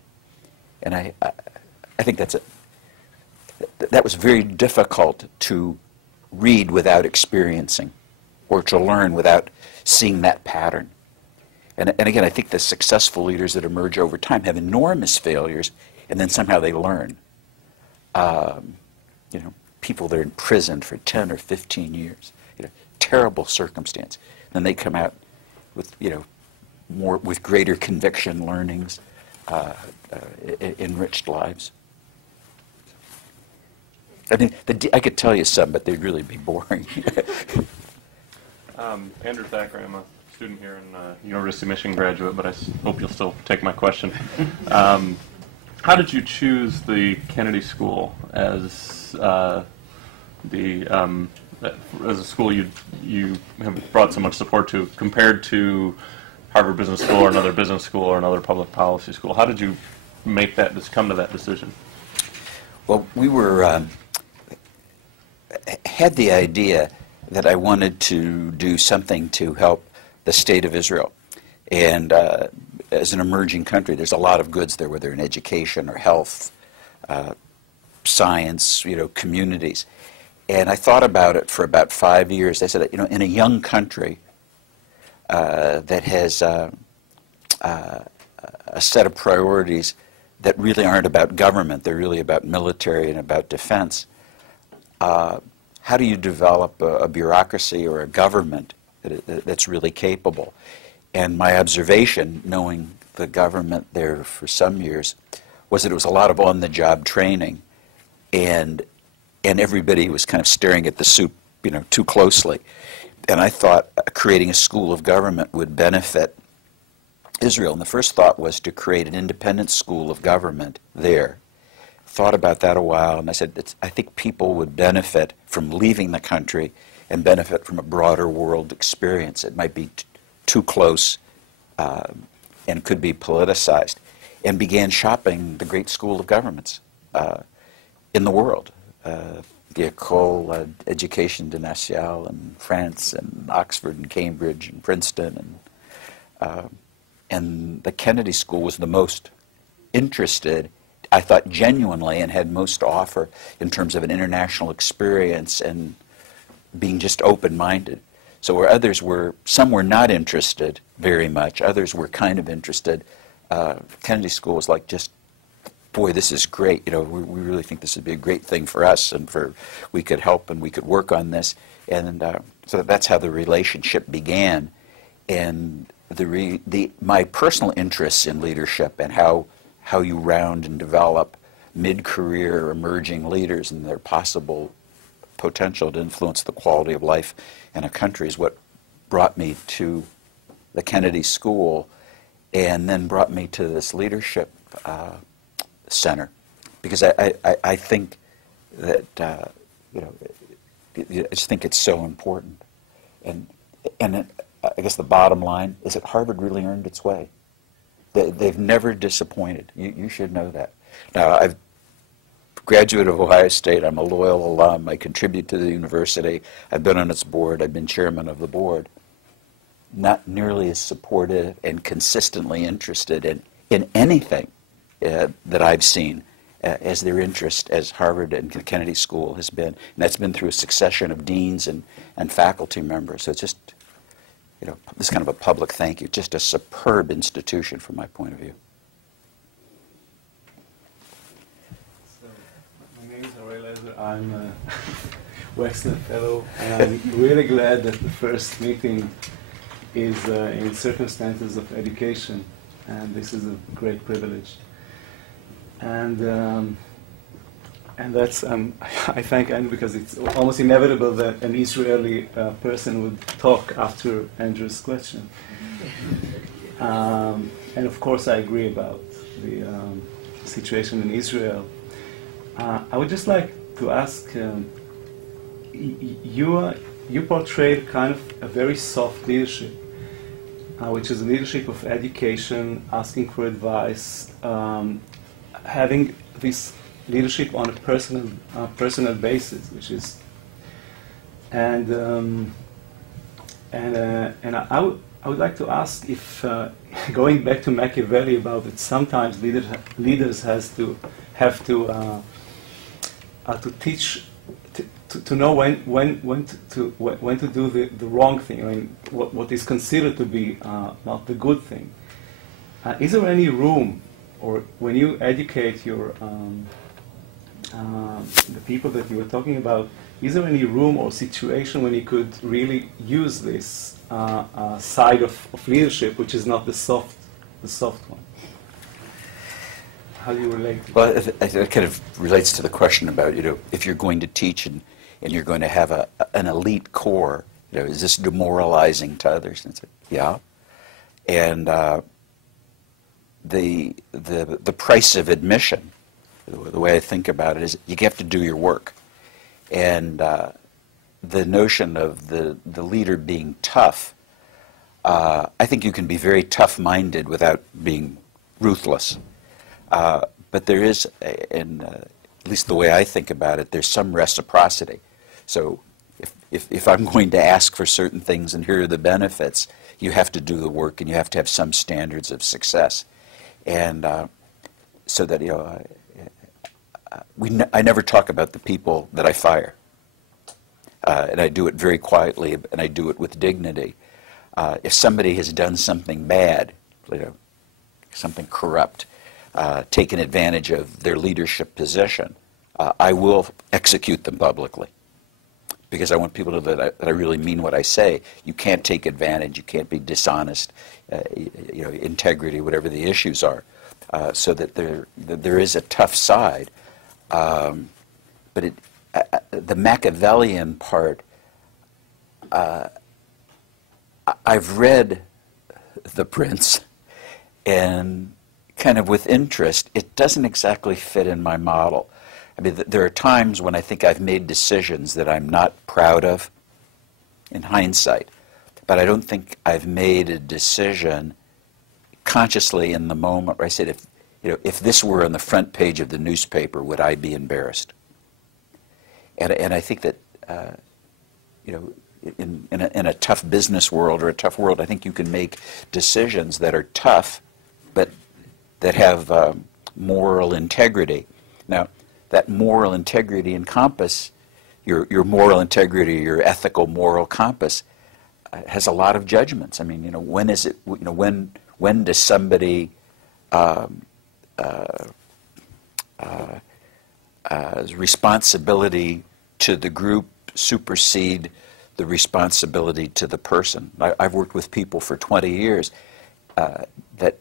And I think that was very difficult to read without experiencing. or to learn without seeing that pattern. And again, I think the successful leaders that emerge over time have enormous failures, and then somehow they learn. You know, people that are imprisoned for 10 or 15 years, you know, terrible circumstance. Then they come out with, you know, more with greater conviction, learnings, enriched lives. I mean, I could tell you some, but they'd really be boring. Andrew Thackeray, I'm a student here in University of Michigan graduate, but I hope you'll still take my question. How did you choose the Kennedy School as a school you have brought so much support to, compared to Harvard Business School or another business school or another public policy school? How did you make that come to that decision? Well, we were had the idea that I wanted to do something to help the state of Israel. And as an emerging country, there's a lot of goods there, whether in education or health, science, you know, communities. And I thought about it for about 5 years. I said, you know, in a young country that has a set of priorities that really aren't about government, they're really about military and about defense, how do you develop a bureaucracy or a government that's really capable? And my observation, knowing the government there for some years, was that it was a lot of on-the-job training, and everybody was kind of staring at the soup, you know, too closely. And I thought creating a school of government would benefit Israel. And the first thought was to create an independent school of government there. Thought about that a while, and I said, I think people would benefit from leaving the country and benefit from a broader world experience. It might be too close and could be politicized, and began shopping the great school of governments in the world. The École Education de Nation in France, and Oxford and Cambridge and Princeton, and the Kennedy School was the most interested, I thought, genuinely, and had most to offer in terms of an international experience and being just open-minded. So where others were, some were not interested very much, others were kind of interested. Kennedy School was like, just, boy, this is great. You know, we really think this would be a great thing for us, and we could help and we could work on this. And so that's how the relationship began. And my personal interests in leadership and how you round and develop mid-career emerging leaders and their possible potential to influence the quality of life in a country is what brought me to the Kennedy School, and then brought me to this leadership center, because I think that you know, I just think it's so important, and I guess the bottom line is that Harvard really earned its way. They've never disappointed. You should know that. Now, I've graduate of Ohio State. I'm a loyal alum. I contribute to the university. I've been on its board. I've been chairman of the board. Not nearly as supportive and consistently interested in anything that I've seen as their interest as Harvard and Kennedy School has been. And that's been through a succession of deans and faculty members. So it's just, you know, this kind of a public thank you. Just a superb institution from my point of view. I'm a Wexner Fellow, and I'm really glad that the first meeting is in circumstances of education, and this is a great privilege. And that's I thank Andrew, because it's almost inevitable that an Israeli person would talk after Andrew's question. And of course, I agree about the situation in Israel. I would just like to ask, you portrayed kind of a very soft leadership, which is a leadership of education, asking for advice, having this leadership on a personal basis, which is, and I would like to ask if, going back to Machiavelli, about that sometimes leaders have to teach to know when to do the wrong thing. I mean, what is considered to be not the good thing. Is there any room, or when you educate your the people that you were talking about, is there any room or situation when you could really use this side of leadership, which is not the soft one? How do you relate to Well, it kind of relates to the question about, if you're going to teach and you're going to have an elite core, is this demoralizing to others? And yeah. And the price of admission, the way I think about it, is you have to do your work. And the notion of the leader being tough, I think you can be very tough-minded without being ruthless. But there is, at least the way I think about it, there's some reciprocity. So if I'm going to ask for certain things and here are the benefits, you have to do the work and you have to have some standards of success. And so that, I never talk about the people that I fire. And I do it very quietly and I do it with dignity. If somebody has done something bad, something corrupt, taken advantage of their leadership position, I will execute them publicly. Because I want people to know that I really mean what I say. You can't take advantage. You can't be dishonest. Integrity, whatever the issues are, so that there is a tough side. But the Machiavellian part, I've read The Prince, and kind of with interest, it doesn't exactly fit in my model. I mean, there are times when I think I've made decisions that I'm not proud of in hindsight, but I don't think I've made a decision consciously in the moment where I said, if this were on the front page of the newspaper, would I be embarrassed? And I think that, in a tough business world or a tough world, I think you can make decisions that are tough, but that have moral integrity. Now, that moral integrity and compass, your moral integrity, your ethical moral compass, has a lot of judgments. I mean, when is it? When does somebody responsibility to the group supersede the responsibility to the person? I've worked with people for 20 years that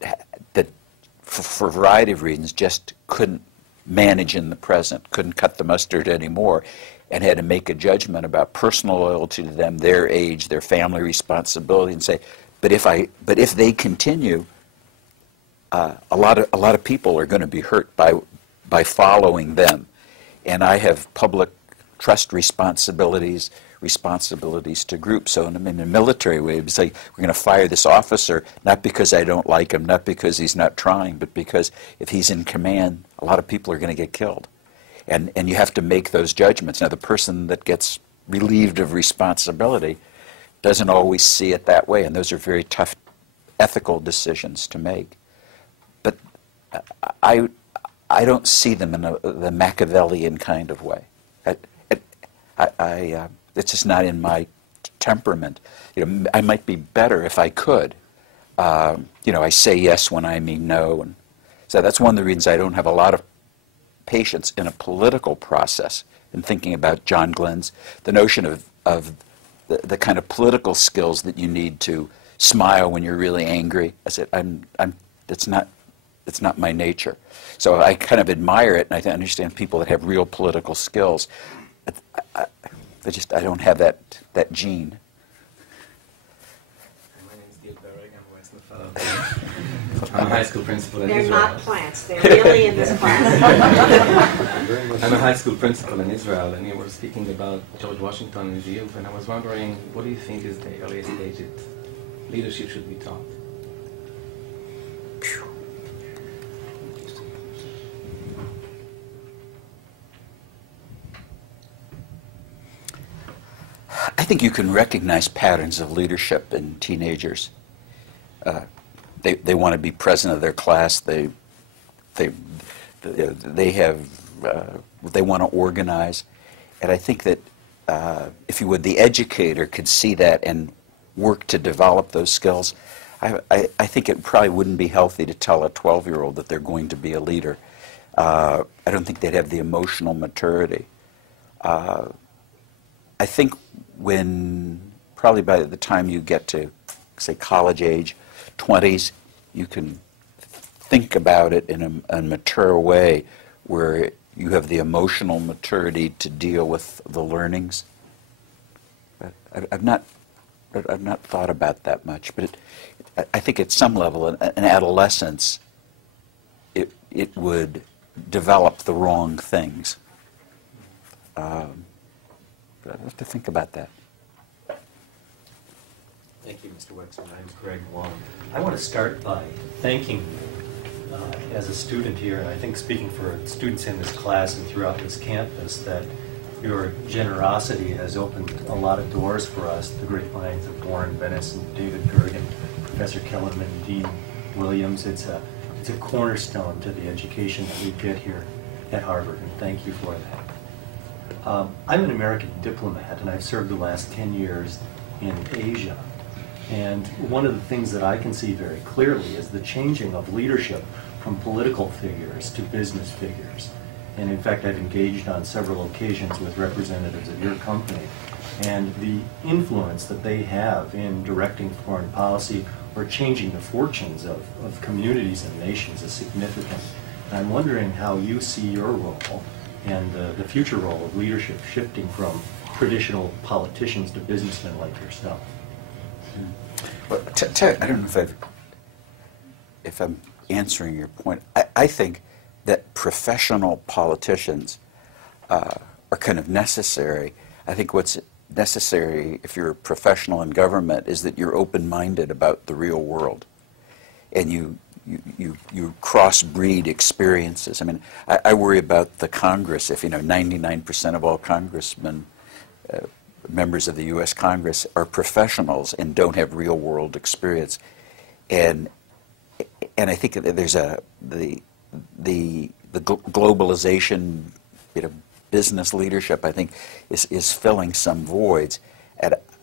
for a variety of reasons just couldn't manage in the present, couldn't cut the mustard anymore, and had to make a judgment about personal loyalty to them, their age, their family responsibility, and say, but if they continue, a lot of people are going to be hurt by following them, and I have public trust responsibilities to groups. So in a military way, it's like, we're going to fire this officer, not because I don't like him, not because he's not trying, but because if he's in command, a lot of people are going to get killed. And you have to make those judgments. Now, the person that gets relieved of responsibility doesn't always see it that way, and those are very tough ethical decisions to make. But I don't see them in the Machiavellian kind of way. It's just not in my temperament. I might be better if I could. I say yes when I mean no, and so that's one of the reasons I don't have a lot of patience in a political process. In thinking about John Glenn's, the notion of the kind of political skills that you need to smile when you're really angry. I said, it's not my nature. So I kind of admire it, and I understand people that have real political skills. I don't have that gene. My name is David Gergen. I'm a Wexner Fellow. I'm a high school principal in They're Israel. not plants. They're really in this class. I'm a high school principal in Israel, and you were speaking about George Washington and the youth, and I was wondering, what do you think is the earliest stage that leadership should be taught? I think you can recognize patterns of leadership in teenagers. They want to be president of their class. They want to organize, and I think that if you would, the educator could see that and work to develop those skills, I think it probably wouldn't be healthy to tell a 12-year-old that they're going to be a leader. I don't think they'd have the emotional maturity. I think probably by the time you get to, say, college age, 20s, you can think about it in a mature way where you have the emotional maturity to deal with the learnings. But I've not thought about that much, but I think at some level, in adolescence, it would develop the wrong things. But I have to think about that. Thank you, Mr. Wexner. My name is Greg Wong. I want to start by thanking, as a student here, and I think speaking for students in this class and throughout this campus, that your generosity has opened a lot of doors for us. The great minds of Warren Bennis and David Gergen, Professor Kellerman, Dean Williams. It's a cornerstone to the education that we get here at Harvard, and thank you for that. I'm an American diplomat, and I've served the last 10 years in Asia. And one of the things that I can see very clearly is the changing of leadership from political figures to business figures. And in fact, I've engaged on several occasions with representatives of your company, and the influence that they have in directing foreign policy or changing the fortunes of communities and nations is significant. And I'm wondering how you see your role and the future role of leadership shifting from traditional politicians to businessmen like yourself. Well, I don't know if I'm answering your point. I think that professional politicians are kind of necessary. I think what's necessary if you're a professional in government is that you're open-minded about the real world, and you cross-breed experiences. I mean, I worry about the Congress. If 99% of all congressmen, members of the U.S. Congress, are professionals and don't have real-world experience, and I think that there's the globalization, business leadership, I think, is filling some voids.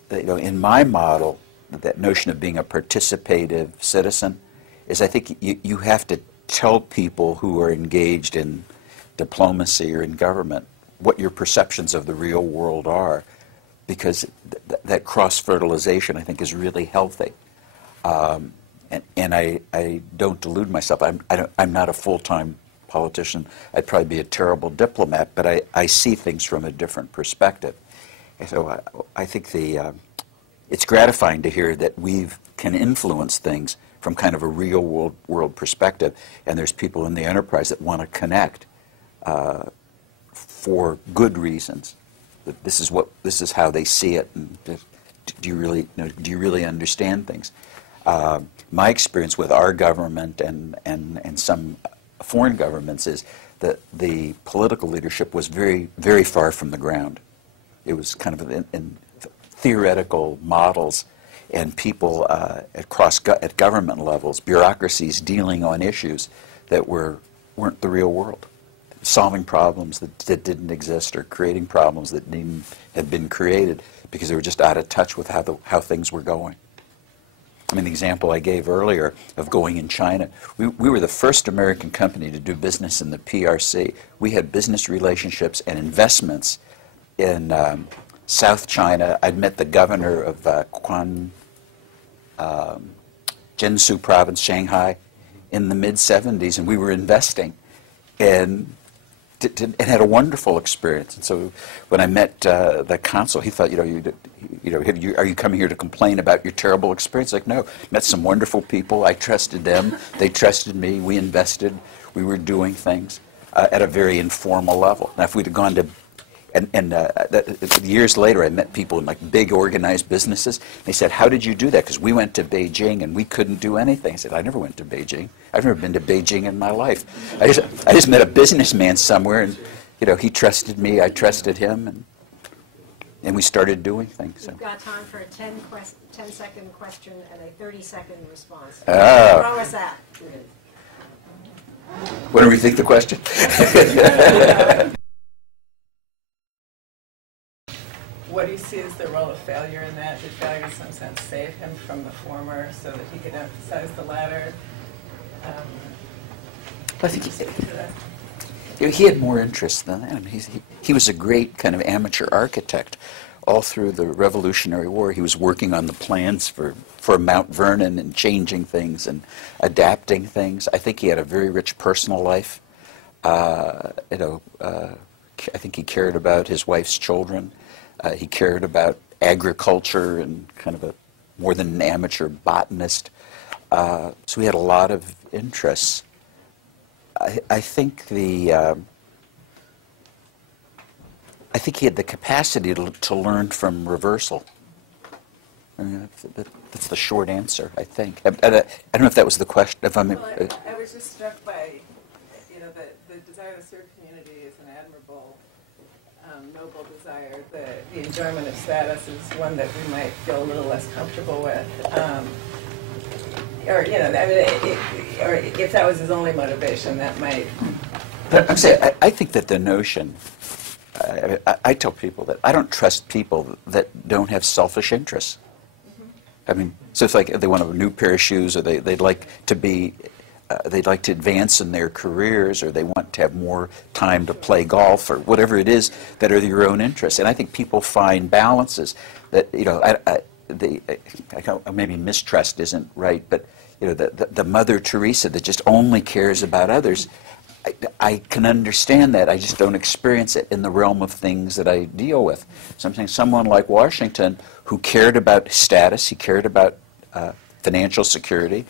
In my model, that notion of being a participative citizen is, I think, you have to tell people who are engaged in diplomacy or in government what your perceptions of the real world are, because that cross-fertilization, I think, is really healthy. And I don't delude myself. I'm not a full-time politician. I'd probably be a terrible diplomat, but I see things from a different perspective. And so I think it's gratifying to hear that we can influence things from kind of a real world perspective, and there's people in the enterprise that want to connect for good reasons. That this is how they see it, and do you really understand things? My experience with our government and some foreign governments is that the political leadership was very, very far from the ground. It was kind of in theoretical models, and people at government levels, bureaucracies dealing on issues that weren't the real world, solving problems that didn't exist, or creating problems that had been created because they were just out of touch with how things were going. I mean, the example I gave earlier of going in China, we were the first American company to do business in the PRC. We had business relationships and investments in South China. I'd met the governor of Jiangsu province, Shanghai, in the mid-'70s, and we were investing and had a wonderful experience. And so when I met the consul, he thought, are you coming here to complain about your terrible experience? Like, no, met some wonderful people. I trusted them. They trusted me. We invested. We were doing things at a very informal level. Now, if we'd have gone to, years later, I met people in like big organized businesses. They said, how did you do that? Because we went to Beijing and we couldn't do anything. I said, I never went to Beijing. I've never been to Beijing in my life. I just met a businessman somewhere, and he trusted me, I trusted him, and we started doing things. So. We've got time for a 10-second question and a 30-second response. Oh. Throw us that. What do we think the question? what do you see as the role of failure in that? Did failure in some sense save him from the former so that he could emphasize the latter? I think he had more interest than that. I mean, he was a great kind of amateur architect. All through the Revolutionary War, he was working on the plans for Mount Vernon and changing things and adapting things. I think he had a very rich personal life. I think he cared about his wife's children. He cared about agriculture and kind of more than an amateur botanist. So he had a lot of interests. I think he had the capacity to learn from reversal. I mean, that's the short answer, I think. I don't know if that was the question. I was just struck by, the desire to serve community is an admirable, noble desire. The enjoyment of status is one that we might feel a little less comfortable with. Or if that was his only motivation, that might. I'm saying, I think that the notion. I tell people that I don't trust people that don't have selfish interests. I mean, so it's like they want a new pair of shoes, or they'd like to advance in their careers, or they want to have more time to play golf, or whatever it is that are your own interests. And I think people find balances that maybe mistrust isn't right, but the Mother Teresa that just only cares about others. I can understand that. I just don't experience it in the realm of things that I deal with. So I'm saying someone like Washington, who cared about status, he cared about financial security,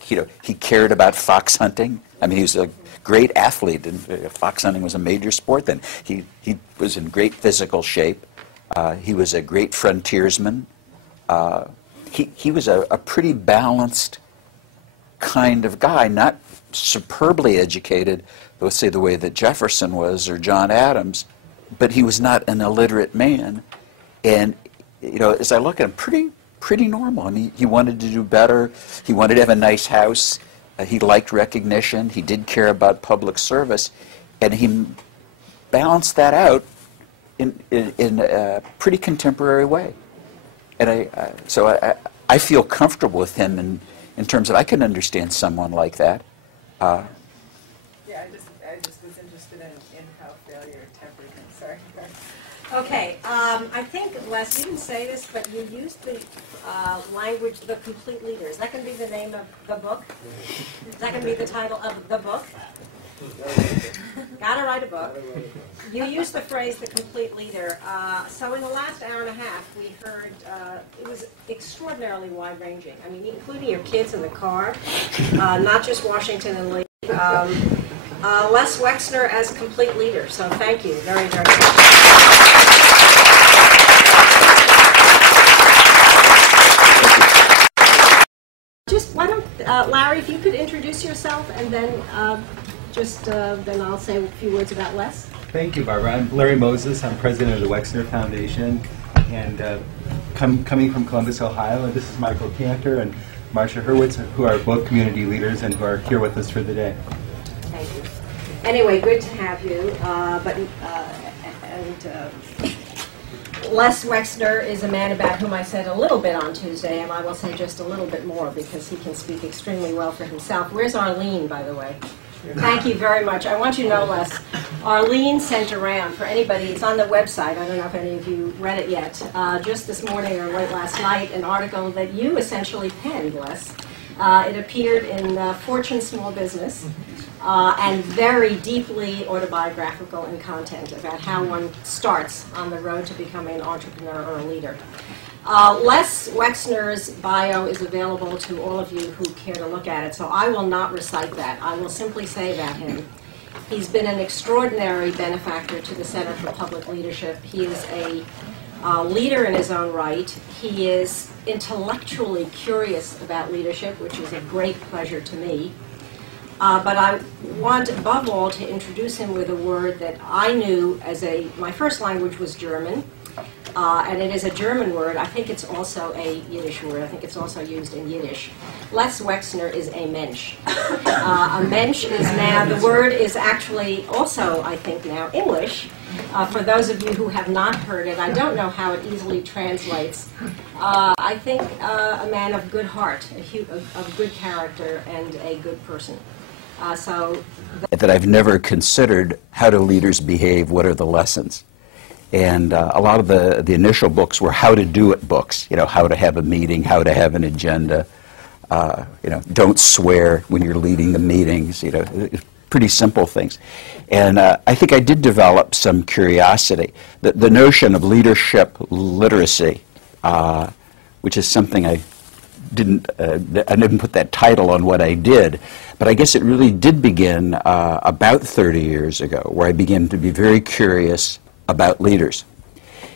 he cared about fox hunting. I mean, he was a great athlete, and fox hunting was a major sport then. He was in great physical shape. He was a great frontiersman. He was a pretty balanced kind of guy, not superbly educated, let's say the way that Jefferson was or John Adams, but he was not an illiterate man. And as I look at him, pretty normal. I mean, he wanted to do better. He wanted to have a nice house. He liked recognition. He did care about public service, and he balanced that out in a pretty contemporary way. And so I feel comfortable with him in terms of I can understand someone like that. I just was interested in how failure tempered him. Sorry. Okay, I think, Les, you didn't say this, but you used the language, the complete leader. Is that going to be the name of the book? Is that going to be the title of the book? Gotta write a book. You used the phrase the complete leader. So in the last hour and a half, we heard it was extraordinarily wide-ranging. I mean, including your kids in the car, not just Washington and Lee. Les Wexner as complete leader. So thank you very, very much. Just why don't Larry, if you could introduce yourself, and then then I'll say a few words about Les. Thank you, Barbara. I'm Larry Moses. I'm president of the Wexner Foundation, and coming from Columbus, Ohio. And this is Michael Cantor and Marcia Hurwitz, who are both community leaders and who are here with us for the day. Thank you. Anyway, good to have you. Les Wexner is a man about whom I said a little bit on Tuesday, and I will say just a little bit more because he can speak extremely well for himself. Where's Arlene, by the way? Thank you very much. I want you to know, Les, Arlene sent around, for anybody, it's on the website, I don't know if any of you read it yet, just this morning or late last night, an article that you essentially penned, Les. It appeared in Fortune Small Business, and very deeply autobiographical in content about how one starts on the road to becoming an entrepreneur or a leader. Les Wexner's bio is available to all of you who care to look at it, so I will not recite that. I will simply say about him, he's been an extraordinary benefactor to the Center for Public Leadership. He is a leader in his own right. He is intellectually curious about leadership, which is a great pleasure to me. But I want, above all, to introduce him with a word that I knew my first language was German. And it is a German word. I think it's also a Yiddish word. I think it's also used in Yiddish. Les Wexner is a mensch. A mensch is now, the word is actually also, I think now, English. For those of you who have not heard it, I don't know how it easily translates. I think a man of good heart, of good character, and a good person. That I've never considered, how do leaders behave, what are the lessons? And a lot of the initial books were how to do it books, how to have a meeting, how to have an agenda, don't swear when you're leading the meetings, pretty simple things. And I think I did develop some curiosity. The notion of leadership literacy, which is something I didn't put that title on what I did, but I guess it really did begin about 30 years ago, where I began to be very curious about leaders.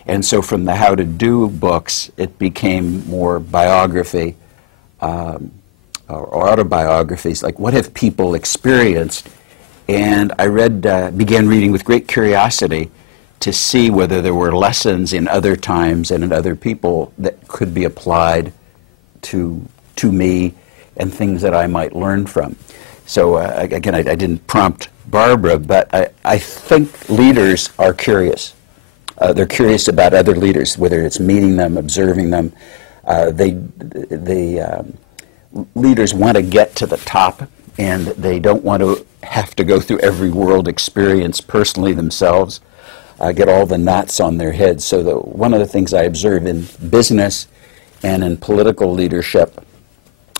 And so from the how to do books, it became more biography or autobiographies, like what have people experienced. And I began reading with great curiosity to see whether there were lessons in other times and in other people that could be applied to me and things that I might learn from. So again, I didn't prompt Barbara, but I think leaders are curious. They're curious about other leaders, whether it's meeting them, observing them. Leaders want to get to the top, and they don't want to have to go through every world experience personally themselves, get all the knots on their heads. So one of the things I observe in business and in political leadership,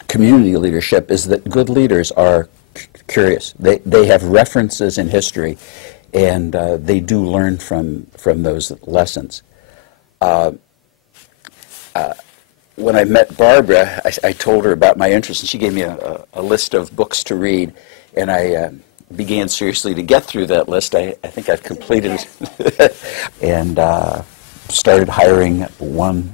community leadership, is that good leaders are curious. They have references in history, and they do learn from those lessons. When I met Barbara, I told her about my interest, and she gave me a list of books to read, and I began seriously to get through that list. I think I've completed it, and started hiring one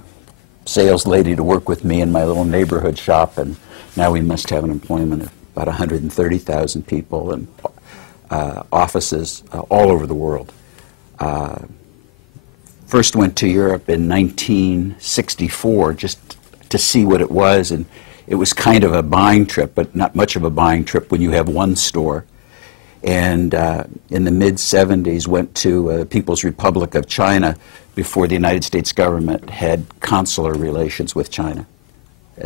sales lady to work with me in my little neighborhood shop, and now we must have an employment of about 130,000 people and offices all over the world. First went to Europe in 1964 just to see what it was, and it was kind of a buying trip, but not much of a buying trip when you have one store. And in the mid-'70s went to the People's Republic of China before the United States government had consular relations with China.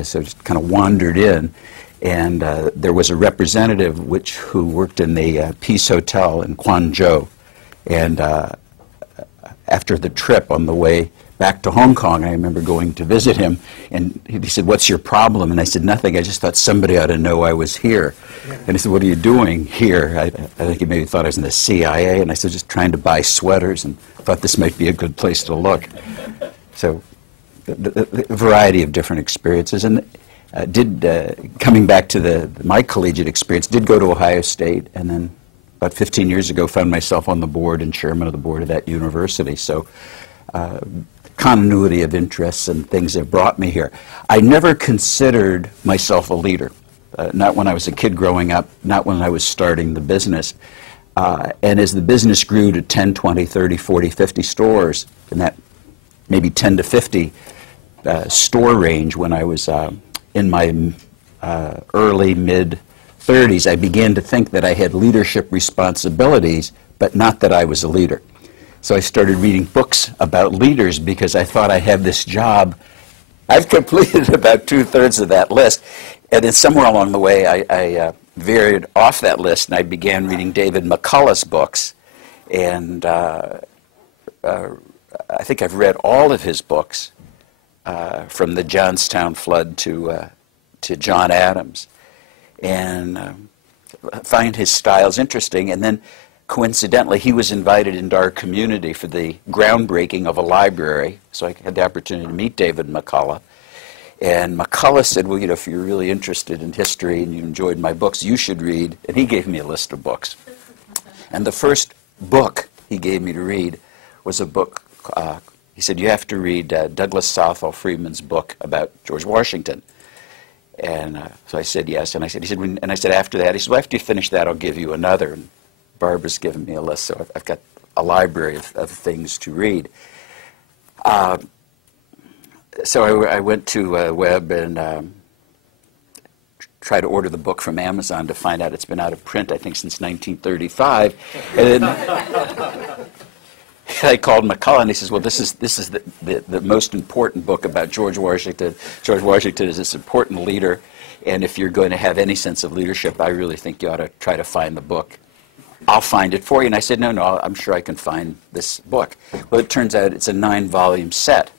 So just kind of wandered in, and there was a representative who worked in the Peace Hotel in Guangzhou, and after the trip on the way back to Hong Kong, I remember going to visit him, and he said, "What's your problem?" And I said, "Nothing, I just thought somebody ought to know I was here." And he said, "What are you doing here?" I think he maybe thought I was in the CIA, and I said, "Just trying to buy sweaters, and thought this might be a good place to look." So the variety of different experiences, and coming back to my collegiate experience, did go to Ohio State, and then about 15 years ago found myself on the board and chairman of the board of that university. So continuity of interests and things have brought me here. I never considered myself a leader, not when I was a kid growing up, not when I was starting the business. And as the business grew to 10, 20, 30, 40, 50 stores, and that maybe 10 to 50 store range when I was in my early, mid-30s, I began to think that I had leadership responsibilities, but not that I was a leader. So I started reading books about leaders because I thought I had this job. I've completed about 2/3 of that list, and then somewhere along the way I veered off that list, and I began reading David McCullough's books, and I think I've read all of his books, from the Johnstown flood to John Adams, and find his styles interesting. And then coincidentally, he was invited into our community for the groundbreaking of a library, so I had the opportunity to meet David McCullough. And McCullough said, "Well, if you're really interested in history and you enjoyed my books, you should read," and he gave me a list of books. And the first book he gave me to read was a book, he said, "You have to read Douglas Southall Freeman's book about George Washington." And so I said yes, and I said, "After that," he said, "Well, after you finish that, I'll give you another." And Barbara's given me a list, so I've got a library of things to read. So I went to web and tried to order the book from Amazon to find out it's been out of print, I think, since 1935. And then I called McCullough, and he says, well, this is the most important book about George Washington. George Washington is this important leader, and if you're going to have any sense of leadership, I really think you ought to try to find the book. I'll find it for you. And I said, no, I'm sure I can find this book. Well, it turns out it's a 9-volume set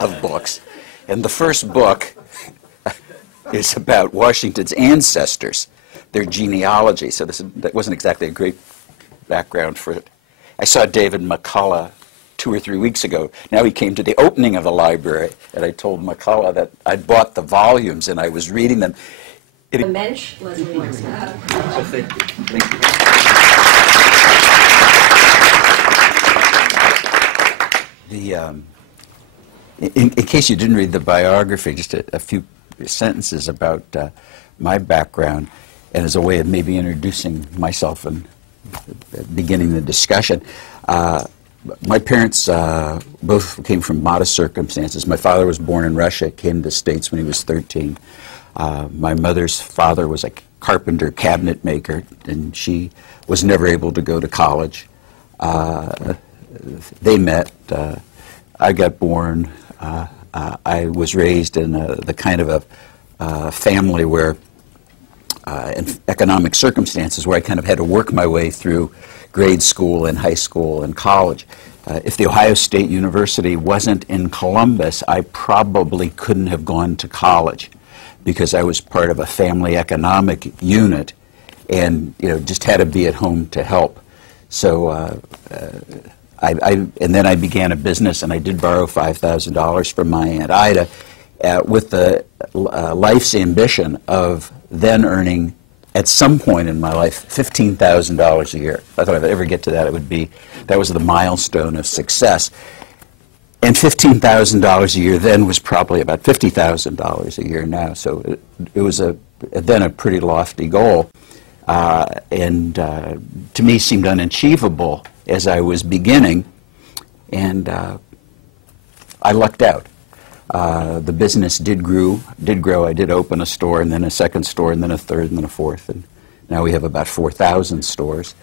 of books. And the first book is about Washington's ancestors, their genealogy. So that wasn't exactly a great background for it. I saw David McCullough 2 or 3 weeks ago. Now he came to the opening of the library, and I told McCullough that I'd bought the volumes and I was reading them. The Mensch, Leslie Wexner. Thank you. Thank you. In case you didn't read the biography, just a few sentences about my background, and as a way of maybe introducing myself and beginning the discussion. My parents both came from modest circumstances. My father was born in Russia, came to the States when he was 13. My mother's father was a carpenter, cabinet maker, and she was never able to go to college. They met. I got born. I was raised in the kind of a family where, in economic circumstances, where I kind of had to work my way through grade school and high school and college. If the Ohio State University wasn't in Columbus, I probably couldn't have gone to college, because I was part of a family economic unit and just had to be at home to help. So and then I began a business, and I did borrow $5,000 from my Aunt Ida with the life's ambition of then earning, at some point in my life, $15,000 a year. I thought if I'd ever get to that, that was the milestone of success. And $15,000 a year then was probably about $50,000 a year now. So it was then a pretty lofty goal, and to me seemed unachievable as I was beginning, and I lucked out. The business did grow. I did open a store, and then a second store, and then a third, and then a fourth, and now we have about 4,000 stores.